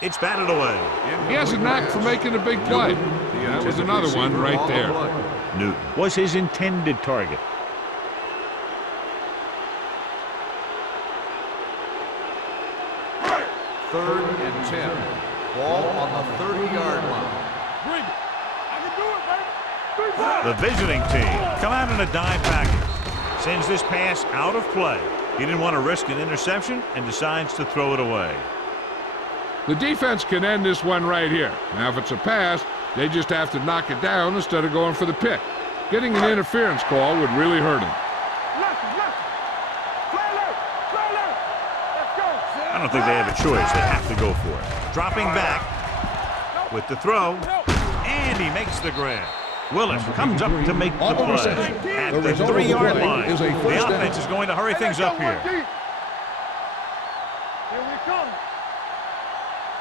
It's batted away. He has a knack for making a big play. That was another one right there. Newton was his intended target. Third and 10. Ball on the 30-yard line. Bring it. I can do it, baby. The visiting team come out in a dime package. Sends this pass out of play. He didn't want to risk an interception and decides to throw it away. The defense can end this one right here. Now, if it's a pass, they just have to knock it down instead of going for the pick. Getting an interference call would really hurt him. I don't think they have a choice. They have to go for it. Dropping back with the throw, and he makes the grab. Willis comes up to make the play at the 3-yard line. The offense is going to hurry things up here. Here we come.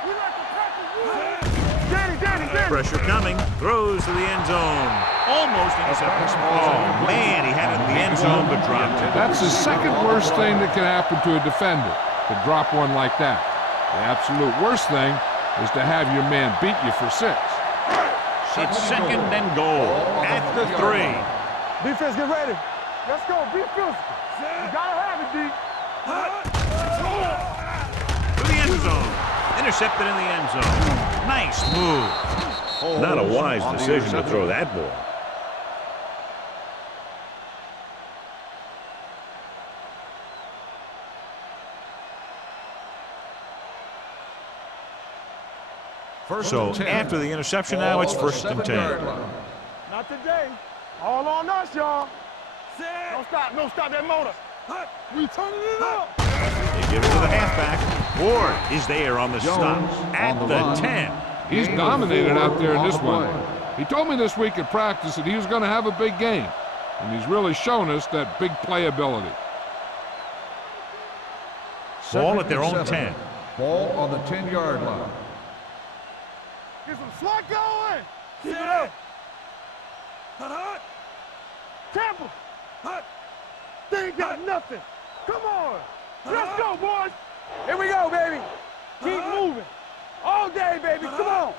We like to practice. Danny. Pressure coming. Throws to the end zone. Almost intercepted. Oh, man, he had it in the end zone but dropped it. That's the second worst thing that can happen to a defender, to drop one like that. The absolute worst thing is to have your man beat you for 6. It's second and goal at the 3. Defense, get ready. Let's go. Be physical. You gotta have it, D. To the end zone. Intercepted in the end zone. Nice move. Not a wise decision to throw that ball. So after the interception now, it's first and 10. Not today. All on us, y'all. Don't stop that motor. We turning it up. They give it to the halfback. Ward is there on the stop at the 10. He's dominated out there in this one. He told me this week at practice that he was going to have a big game, and he's really shown us that big playability. Ball at their own 10. Ball on the 10-yard line. Get some slot going. Keep it up. Temple. They ain't got nothing. Come on. Let's go, boys. Here we go, baby. Keep moving. All day, baby. Come on.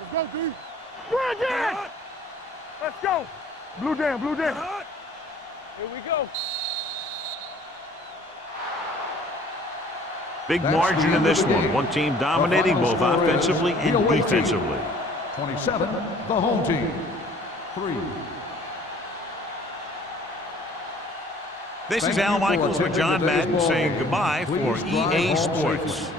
Let's go, D. Bring it. Let's go. Blue down. Here we go. Big margin in this one. One team dominating both offensively and defensively. 27, the home team. 3. This is Al Michaels with John Madden saying goodbye for EA Sports.